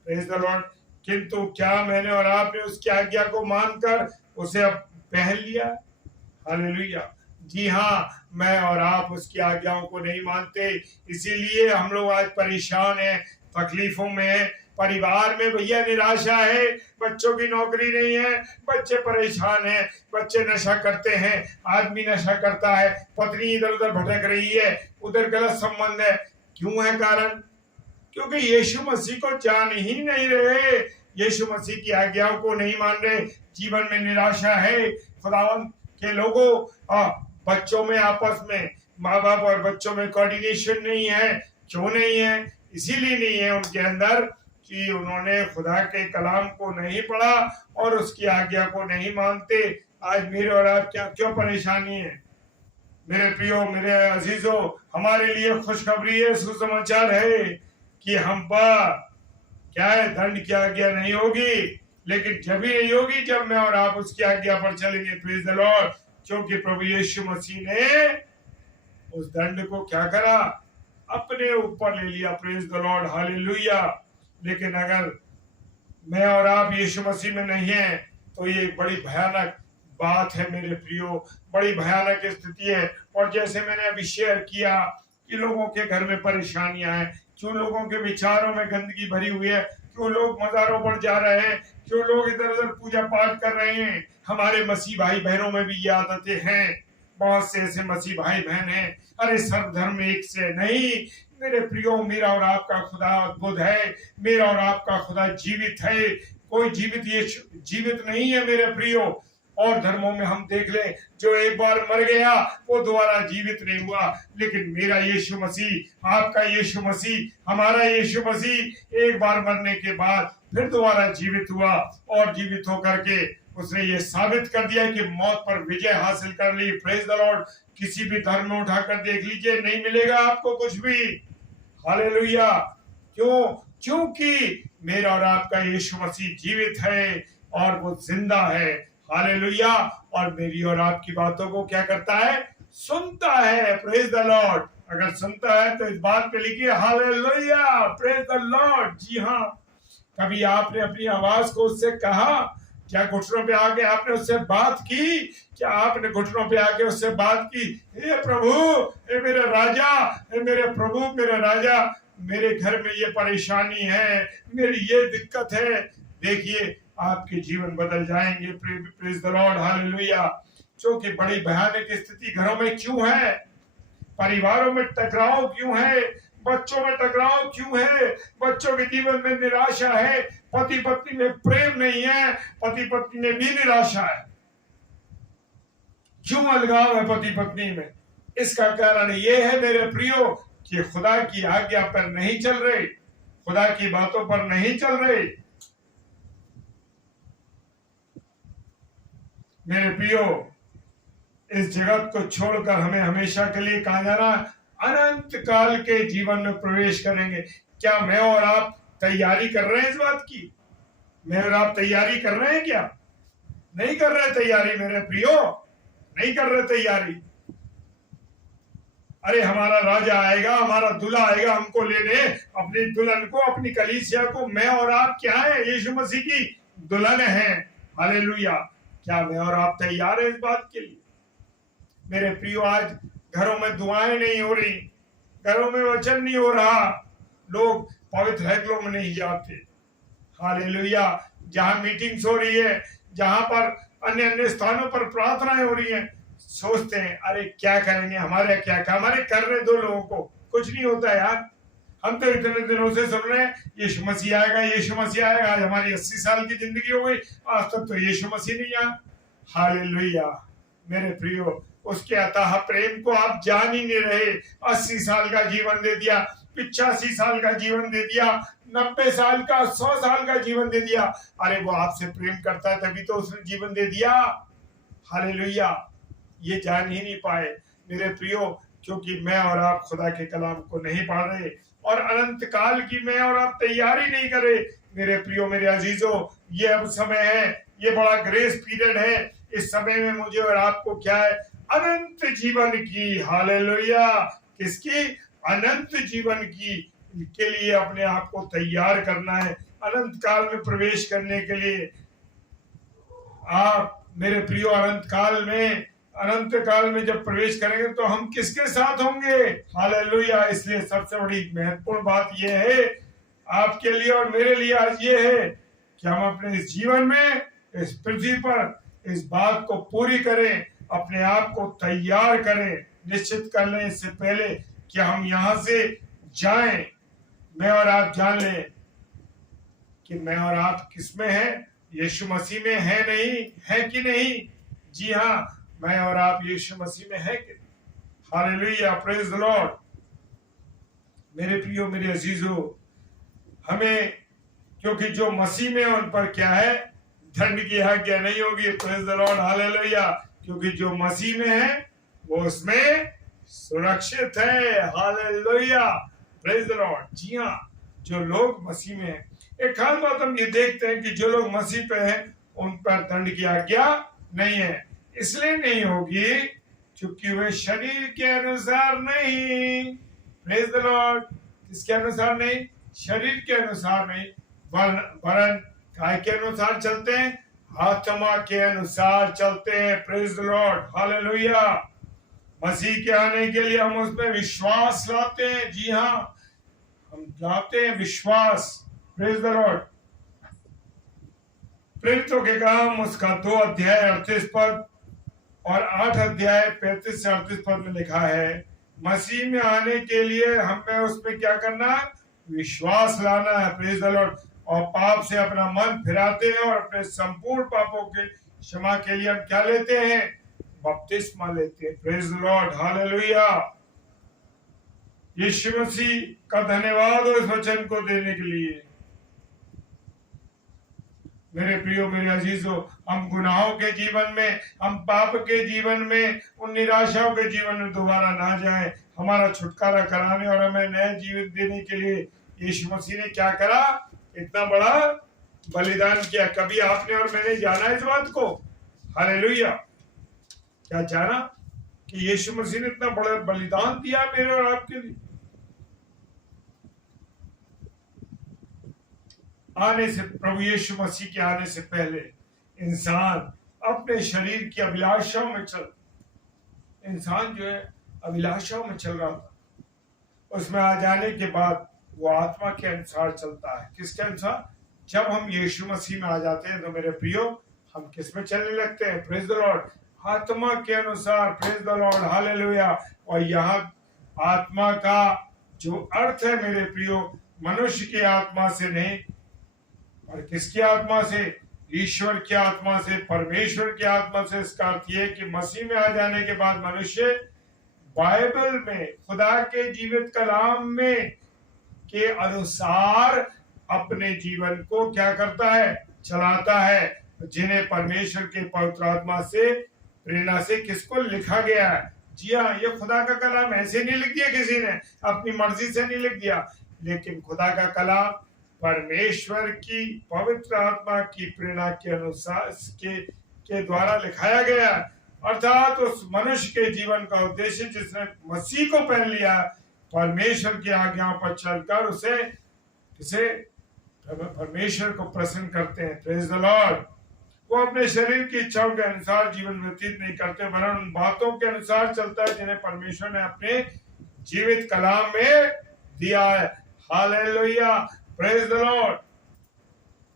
praise the Lord. किंतु क्या मैंने और आपने उसकी आज्ञा को मानकर उसे अब पहन लिया? हालेलुया। जी हाँ, मैं और आप उसकी आज्ञाओं को नहीं मानते, इसीलिए हम लोग आज परेशान हैं, तकलीफों में हैं। परिवार में भैया निराशा है, बच्चों की नौकरी नहीं है, बच्चे परेशान हैं, बच्चे नशा करते हैं, आदमी नशा करता है, पत्नी इधर उधर भटक रही है, उधर गलत संबंध है। क्यों है कारण? क्योंकि यीशु मसीह को जान ही नहीं रहे, यीशु मसीह की आज्ञाओं को नहीं मान रहे। जीवन में निराशा है। खुदावंत के लोगों, बच्चों में आपस में, माँ बाप और बच्चों में कोऑर्डिनेशन नहीं है। क्यों नहीं है? इसीलिए नहीं है उनके अंदर कि उन्होंने खुदा के कलाम को नहीं पढ़ा और उसकी आज्ञा को नहीं मानते। आज मेरे और आप क्यों परेशानी है? मेरे प्रियो, मेरे अजीजों, हमारे लिए खुशखबरी है, सुसमाचार है कि हम पर क्या है, दंड की आज्ञा नहीं होगी। लेकिन जब ही नहीं होगी जब मैं और आप उसकी आज्ञा पर चलेंगे। Praise the Lord. क्योंकि प्रभु यीशु मसीह ने उस दंड को क्या करा, अपने ऊपर ले लिया। Praise the lord, hallelujah. लेकिन अगर मैं और आप यीशु मसीह में नहीं हैं तो ये एक बड़ी भयानक बात है मेरे प्रियो, बड़ी भयानक स्थिति है। और जैसे मैंने अभी शेयर किया कि लोगों के घर में परेशानियां हैं, क्यों लोगों के विचारों में गंदगी भरी हुई है, क्यों लोग मज़ारों पर जा रहे हैं, क्यों लोग इधर उधर पूजा पाठ कर रहे हैं। हमारे मसीह भाई बहनों में भी ये आदतें हैं। बहुत से ऐसे मसीह भाई बहन हैं, अरे सर्वधर्म एक से नहीं। मेरे प्रियो, मेरा और आपका खुदा अद्भुत है, मेरा और आपका खुदा जीवित है। कोई जीवित नहीं है मेरे प्रियो। और धर्मों में हम देख लें, जो एक बार मर गया वो दोबारा जीवित नहीं हुआ। लेकिन मेरा यीशु मसीह, आपका यीशु मसीह, हमारा यीशु मसीह एक बार मरने के बाद फिर दोबारा जीवित हुआ और जीवित होकर के उसने ये साबित कर दिया कि मौत पर विजय हासिल कर ली। Praise the Lord. किसी भी धर्म में उठाकर देख लीजिए, नहीं मिलेगा आपको कुछ भी। हालेलुया। क्यों? क्योंकि मेरा और आपका यीशु मसीह जीवित है और वो जिंदा है। हालेलुया। और मेरी और आपकी बातों को क्या करता है, सुनता है। Praise the Lord. अगर सुनता है तो इस बात पे लिखिए हालेलुया, प्रेज द लॉर्ड। जी हाँ, कभी आपने अपनी आवाज को उससे कहा? क्या घुटनों पे आके आपने उससे बात की? क्या आपने घुटनों पे आके उससे बात की, हे प्रभु, हे मेरे राजा, हे मेरे प्रभु, मेरे राजा, मेरे घर में ये परेशानी है, मेरी ये दिक्कत है। देखिए आपके जीवन बदल जाएंगे। Praise the lord, hallelujah. बच्चों की बड़ी भयानक स्थिति घरों में क्यों है? परिवारों में टकराव क्यों है? बच्चों में टकराव क्यों है? बच्चों के जीवन में निराशा है, पति पत्नी में प्रेम नहीं है, पति पत्नी में भी निराशा है। क्यों अलगाव है पति पत्नी में? इसका कारण यह है मेरे प्रियो कि खुदा की आज्ञा पर नहीं चल रहे, खुदा की बातों पर नहीं चल रहे। मेरे प्रियो, इस जगत को छोड़कर हमें हमेशा के लिए कहा जाना, अनंत काल के जीवन में प्रवेश करेंगे। क्या मैं और आप तैयारी कर रहे हैं इस बात की? मैं और आप तैयारी कर रहे हैं क्या? नहीं कर रहे तैयारी मेरे प्रियो, नहीं कर रहे तैयारी। अरे हमारा राजा आएगा, हमारा दूल्हा आएगा हमको लेने, अपनी दुल्हन को, अपनी कलीसिया को। मैं और आप क्या है? यीशु मसीह की दुल्हन है। हालेलुया। क्या मैं और आप तैयार हैं इस बात के लिए? मेरे प्रियो, आज घरों में दुआएं नहीं हो रही, घरों में वचन नहीं हो रहा, लोग पवित्र हैकलों में नहीं जाते। हालेलुया। जहां मीटिंग्स हो रही है, जहां पर अन्य अन्य स्थानों पर प्रार्थनाएं हो रही हैं, सोचते हैं अरे क्या करेंगे, हमारे क्या काम, हमारे करने दो लोगों को। कुछ नहीं होता यार। हम तो इतने दिनों से सुन रहे हैं यीशु मसीह आएगा, यीशु मसीह आएगा। आज हमारी 80 साल की जिंदगी हो गई, आज तक तो यीशु मसीह नहीं आया। हालेलुया। मेरे प्रियो, उसके अथाह प्रेम को आप जान ही नहीं रहे। 80 साल का जीवन दे दिया, 85 साल का जीवन दे दिया, 90 साल का, 100 साल का जीवन दे दिया। अरे वो आपसे प्रेम करता है तभी तो उसने जीवन दे दिया। हालेलुया। ये जान ही नहीं पाए मेरे प्रियो, क्योंकि मैं और आप खुदा के कलाम को नहीं पढ़ रहे और अनंत काल की मैं और आप तैयारी नहीं करे। मेरे प्रियो, मेरे अजीजों, ये अब समय है, ये बड़ा ग्रेस पीरियड है। इस समय में मुझे और आपको क्या है? अनंत जीवन की। हालेलुया। किसकी? अनंत जीवन की के लिए अपने आप को तैयार करना है, अनंत काल में प्रवेश करने के लिए। आप मेरे प्रियो, अनंत काल में जब प्रवेश करेंगे तो हम किसके साथ होंगे? हालेलुया। इसलिए सबसे बड़ी महत्वपूर्ण बात यह है आपके लिए और मेरे लिए आज ये है कि हम अपने इस जीवन में, इस पृथ्वी पर इस बात को पूरी करें, अपने आप को तैयार करें, निश्चित कर लें इससे पहले कि हम यहां से जाएं। मैं और आप जान लें कि मैं और आप किसमें हैं? यीशु मसीह में है, नहीं है कि नहीं? जी हाँ, मैं और आप यीशु मसीह में है कि नहीं? हालेलुया। Praise the Lord. मेरे प्रियो, मेरे अजीजों, हमें, क्योंकि जो मसीह में उन पर क्या है? दंड की आज्ञा नहीं होगी। Praise the lord. हालेलुया। क्योंकि जो मसीह में है वो उसमें सुरक्षित है। हालेलुया। Praise the lord. जी हाँ, जो लोग मसीह में हैं। एक खास बात हम ये देखते हैं कि जो लोग मसीह पे हैं उन पर दंड की आज्ञा नहीं है। इसलिए नहीं होगी क्योंकि वे शरीर के अनुसार नहीं। Praise the Lord. किसके अनुसार नहीं? शरीर के अनुसार नहीं, वरन काय के अनुसार चलते हैं? आत्मा के अनुसार चलते हैं। Praise the lord. हालेलुया। मसीह के आने के लिए हम उसमें विश्वास लाते हैं। जी हाँ, हम लाते हैं विश्वास। Praise the Lord. प्रेरितों के काम उसका 2 अध्याय 38 पद और 8 अध्याय 35 से 38 पद में लिखा है, मसीह में आने के लिए हमें उसमें क्या करना है? विश्वास लाना है। Praise the Lord. और पाप से अपना मन फिराते हैं और अपने संपूर्ण पापों के क्षमा के लिए हम क्या लेते हैं? बपतिस्मा लेते हैं। Praise the lord. हालेलुया। यीशु मसीह का धन्यवाद हो इस वचन को देने के लिए। मेरे प्रियो, मेरे अजीजों, हम गुनाहों के जीवन में, हम पाप के जीवन में, उन निराशाओं के जीवन में दोबारा ना जाएं। हमारा छुटकारा कराने और हमें नया जीवन देने के लिए यीशु मसीह ने क्या करा? इतना बड़ा बलिदान किया। कभी आपने और मैंने जाना इस बात को? हालेलुया। क्या जाना कि यीशु मसीह ने इतना बड़ा बलिदान दिया मेरे और आपके लिए? आने से, प्रभु यीशु मसीह के आने से पहले इंसान अपने शरीर की अभिलाषाओं में इंसान जो है अभिलाषाओं में चल रहा था। उसमें आ जाने के बाद वो आत्मा के अनुसार चलता है। किसके अनुसार? जब हम यीशु मसीह में आ जाते हैं तो मेरे प्रियो, हम किस में चलने लगते हैं? Praise the Lord. आत्मा के अनुसार, प्रेज द लॉर्ड, हालेलुया। और यहाँ आत्मा का जो अर्थ है मेरे प्रियो, मनुष्य की आत्मा से नहीं, और किसकी आत्मा से? ईश्वर की आत्मा से, परमेश्वर की आत्मा से। इसका अर्थ यह कि मसीह में आ जाने के बाद मनुष्य बाइबल में, खुदा के जीवित कलाम में के अनुसार अपने जीवन को क्या करता है? चलाता है, जिन्हें परमेश्वर के पवित्र आत्मा से प्रेरणा से किसको लिखा गया है। जी हाँ, ये खुदा का कलाम ऐसे नहीं लिख दिया किसी ने, अपनी मर्जी से नहीं लिख दिया, लेकिन खुदा का कलाम परमेश्वर की पवित्र आत्मा की प्रेरणा के अनुसार के द्वारा लिखाया गया, अर्थात उस मनुष्य के जीवन का उद्देश्य जिसने मसीह को पहन लिया, परमेश्वर की आज्ञाओं पर चलकर उसे परमेश्वर को प्रसन्न करते हैं। Praise the Lord. वो अपने शरीर की इच्छाओं के अनुसार जीवन व्यतीत नहीं करते, वरन उन बातों के अनुसार चलता है जिन्हें परमेश्वर ने अपने जीवित कलाम में दिया है। Hallelujah, praise the Lord.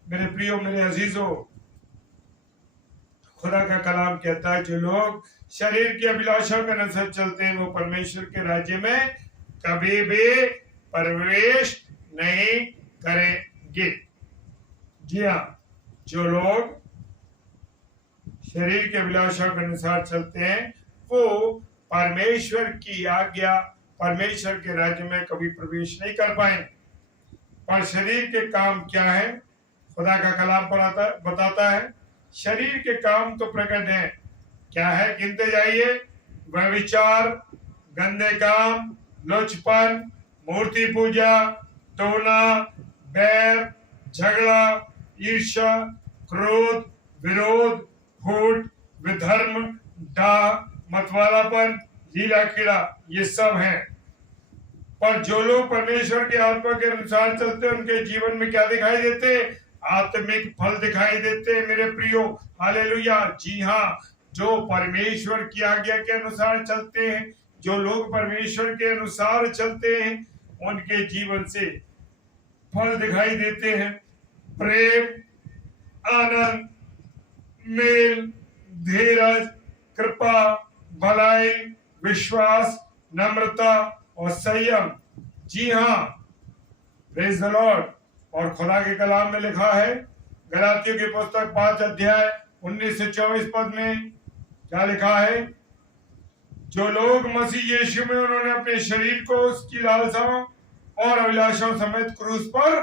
मेरे प्रियो, मेरे अजीजों, खुदा का कलाम कहता है जो लोग शरीर की अभिलाषा के अनुसार चलते हैं वो परमेश्वर के राज्य में कभी भी प्रवेश नहीं करेंगे। जी हाँ, जो लोग शरीर के अभिलाषा के अनुसार चलते हैं वो परमेश्वर की आज्ञा, परमेश्वर के राज्य में कभी प्रवेश नहीं कर पाएंगे। पर शरीर के काम क्या है? खुदा का कलाम बताता है शरीर के काम तो प्रकट है। क्या है? गिनते जाइए। व्यभिचार, गंदे काम, लुचपन, मूर्ति पूजा, टोना, बैर, झगड़ा, ईर्ष्या, क्रोध, विरोध, फूट, विधर्म, डाह, मतवालापन, लीला कीड़ा, ये सब हैं। पर जो लोग परमेश्वर की आत्मा के अनुसार चलते हैं उनके जीवन में क्या दिखाई देते? आत्मिक फल दिखाई देते हैं मेरे प्रियो। हालेलुया। जी हाँ, जो परमेश्वर की आज्ञा के अनुसार चलते हैं, जो लोग परमेश्वर के अनुसार चलते हैं, उनके जीवन से फल दिखाई देते हैं। प्रेम, आनंद, मेल, धीरज, कृपा, भलाई, विश्वास, नम्रता और संयम। जी हाँ, प्रेज द लॉर्ड। और खुदा के कलाम में लिखा है, गलातियों की पुस्तक 5 अध्याय 19 से 24 पद में क्या लिखा है? जो लोग मसीह यीशु में, उन्होंने अपने शरीर को उसकी लालसाओं और अभिलाषाओं समेत क्रूस पर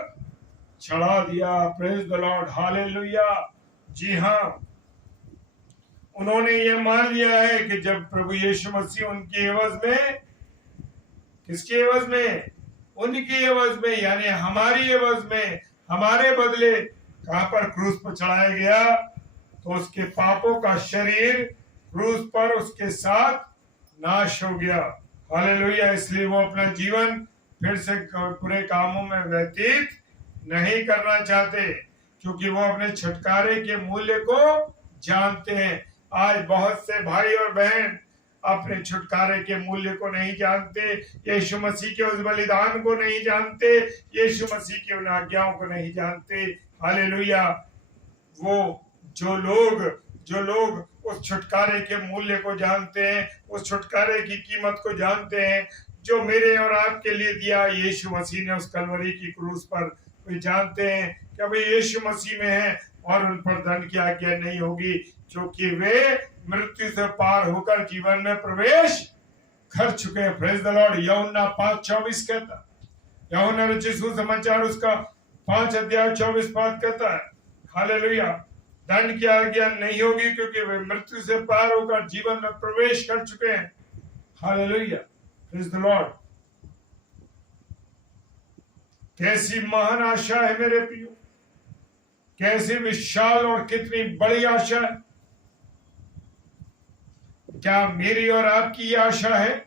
चढ़ा दिया। Praise the lord, hallelujah. जी हाँ, उन्होंने ये मान लिया है कि जब प्रभु यीशु मसीह उनकी एवज में, किसकी एवज में? उनकी एवज में, यानी हमारी एवज में, हमारे बदले कहां पर क्रूस पर चढ़ाया गया, तो उसके पापों का शरीर क्रूस पर उसके साथ नाश हो गया। हालेलुया। इसलिए वो अपना जीवन फिर से बुरे कामों में व्यतीत नहीं करना चाहते, क्योंकि वो अपने छुटकारे के मूल्य को जानते हैं। आज बहुत से भाई और बहन अपने छुटकारे के मूल्य को नहीं जानते, यीशु मसीह के उस बलिदान को नहीं जानते, यीशु मसीह की उन आज्ञाओं को नहीं जानते। हालेलुया। वो जो लोग उस छुटकारे के मूल्य को जानते हैं, उस छुटकारे की कीमत को जानते हैं जो मेरे और आपके लिए दिया यीशु मसीह ने उस कलवरी की क्रूस पर, वे जानते हैं कि अभी यीशु मसीह में है और उन पर दंड की आज्ञा नहीं होगी, क्योंकि वे मृत्यु से पार होकर जीवन में प्रवेश कर चुके हैं। Praise the Lord. यूहन्ना 5:24 कहता, यूहन्ना रचित सुसमाचार उसका 5 अध्याय 24 पद कहता है, हालेलुया, दंड की आज्ञा नहीं होगी क्योंकि वे मृत्यु से पार होकर जीवन में प्रवेश कर चुके हैं। Hallelujah, praise the Lord. कैसी महान आशा है मेरे प्रियो, कैसी विशाल और कितनी बड़ी आशा है। क्या मेरी और आपकी आशा है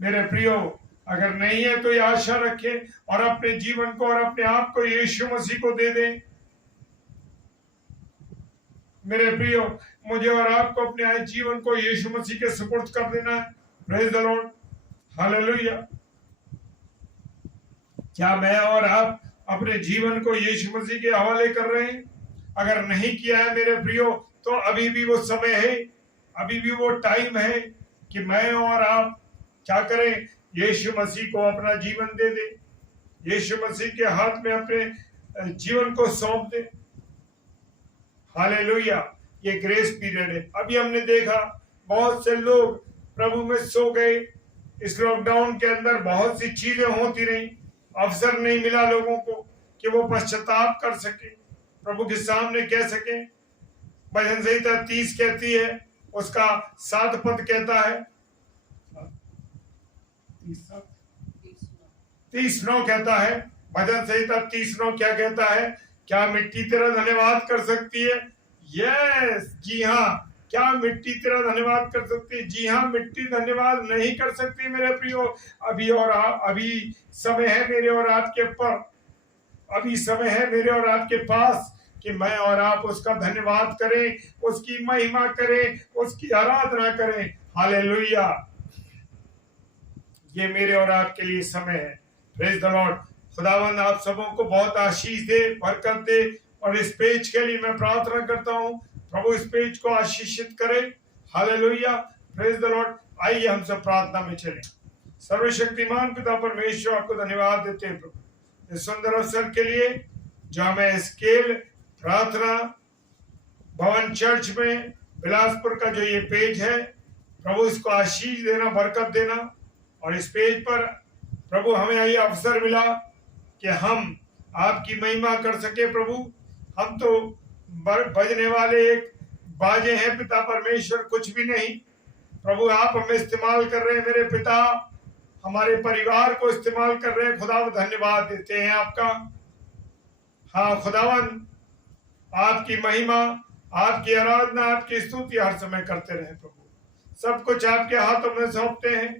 मेरे प्रियो? अगर नहीं है तो ये आशा रखें और अपने जीवन को और अपने आप को यीशु मसीह को दे दें। मेरे प्रियो, मुझे और आपको अपने जीवन को यीशु मसीह के सुपुर्द कर देना है। Praise the lord, hallelujah. क्या मैं और आप अपने जीवन को यीशु मसीह के हवाले कर रहे हैं? अगर नहीं किया है मेरे प्रियो, तो अभी भी वो समय है, अभी भी वो टाइम है कि मैं और आप क्या करें, यीशु मसीह को अपना जीवन दे दे, यीशु मसीह के हाथ में अपने जीवन को सौंप दे। हालेलुया। ये ग्रेस पीरियड है। अभी हमने देखा बहुत से लोग प्रभु में सो गए। इस लॉकडाउन के अंदर बहुत सी चीजें होती रही, अवसर नहीं मिला लोगों को कि वो पश्चाताप कर सके, प्रभु के सामने कह सके। भजन संहिता 30 कहती है, उसका 7 पद कहता है, 30:9 कहता है, भजन संहिता 30:9 क्या कहता है, क्या मिट्टी तेरा धन्यवाद कर सकती है? यस, जी हाँ, क्या मिट्टी तेरा धन्यवाद कर सकती है? जी हाँ, मिट्टी धन्यवाद नहीं कर सकती मेरे प्रियो। अभी समय है मेरे और आपके पर, अभी समय है मेरे और आपके पास कि मैं और आप उसका धन्यवाद करें, उसकी महिमा करें, उसकी आराधना करें। हालेलुया। ये मेरे और आपके लिए समय है। Praise the Lord. खुदावंद आप सबों को बहुत आशीष दे, बरकत दे। और इस पेज के लिए मैं प्रार्थना करता हूँ, प्रभु इस पेज को आशीषित करे। हालेलुया। Praise the Lord. आइए हम सब प्रार्थना में चलें। सर्वशक्तिमान पिता परमेश्वर, आपको धन्यवाद देते हैं प्रभु इस सुंदर अवसर के लिए जो हमें स्केल प्रार्थना भवन चर्च में बिलासपुर का जो ये पेज है, प्रभु इसको आशीष देना, बरकत देना। और इस पेज पर प्रभु हमें ये अवसर मिला कि हम आपकी महिमा कर सके। प्रभु हम तो बजने वाले एक बाजे हैं पिता परमेश्वर, कुछ भी नहीं। प्रभु आप हमें इस्तेमाल कर रहे हैं मेरे पिता, हमारे परिवार को इस्तेमाल कर रहे हैं। खुदावन धन्यवाद देते हैं आपका। हाँ खुदावन, आपकी महिमा, आपकी आराधना, आपकी स्तुति हर समय करते रहे प्रभु। सब कुछ आपके हाथों में सौंपते हैं।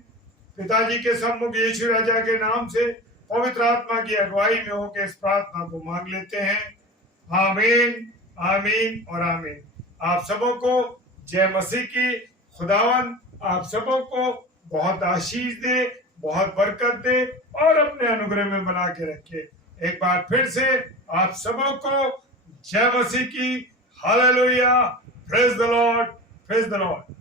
पिताजी के सम्मुख यीशु राजा के नाम से पवित्र आत्मा की अगुवाई में होकर इस प्रार्थना को मांग लेते हैं। आमीन, आमीन और आमीन। आप सबों को जय मसीह की। खुदावन आप सबों को बहुत आशीष दे, बहुत बरकत दे और अपने अनुग्रह में बना के रखे। एक बार फिर से आप सबों को जय मसीह की। Hallelujah. Praise the Lord, praise the Lord.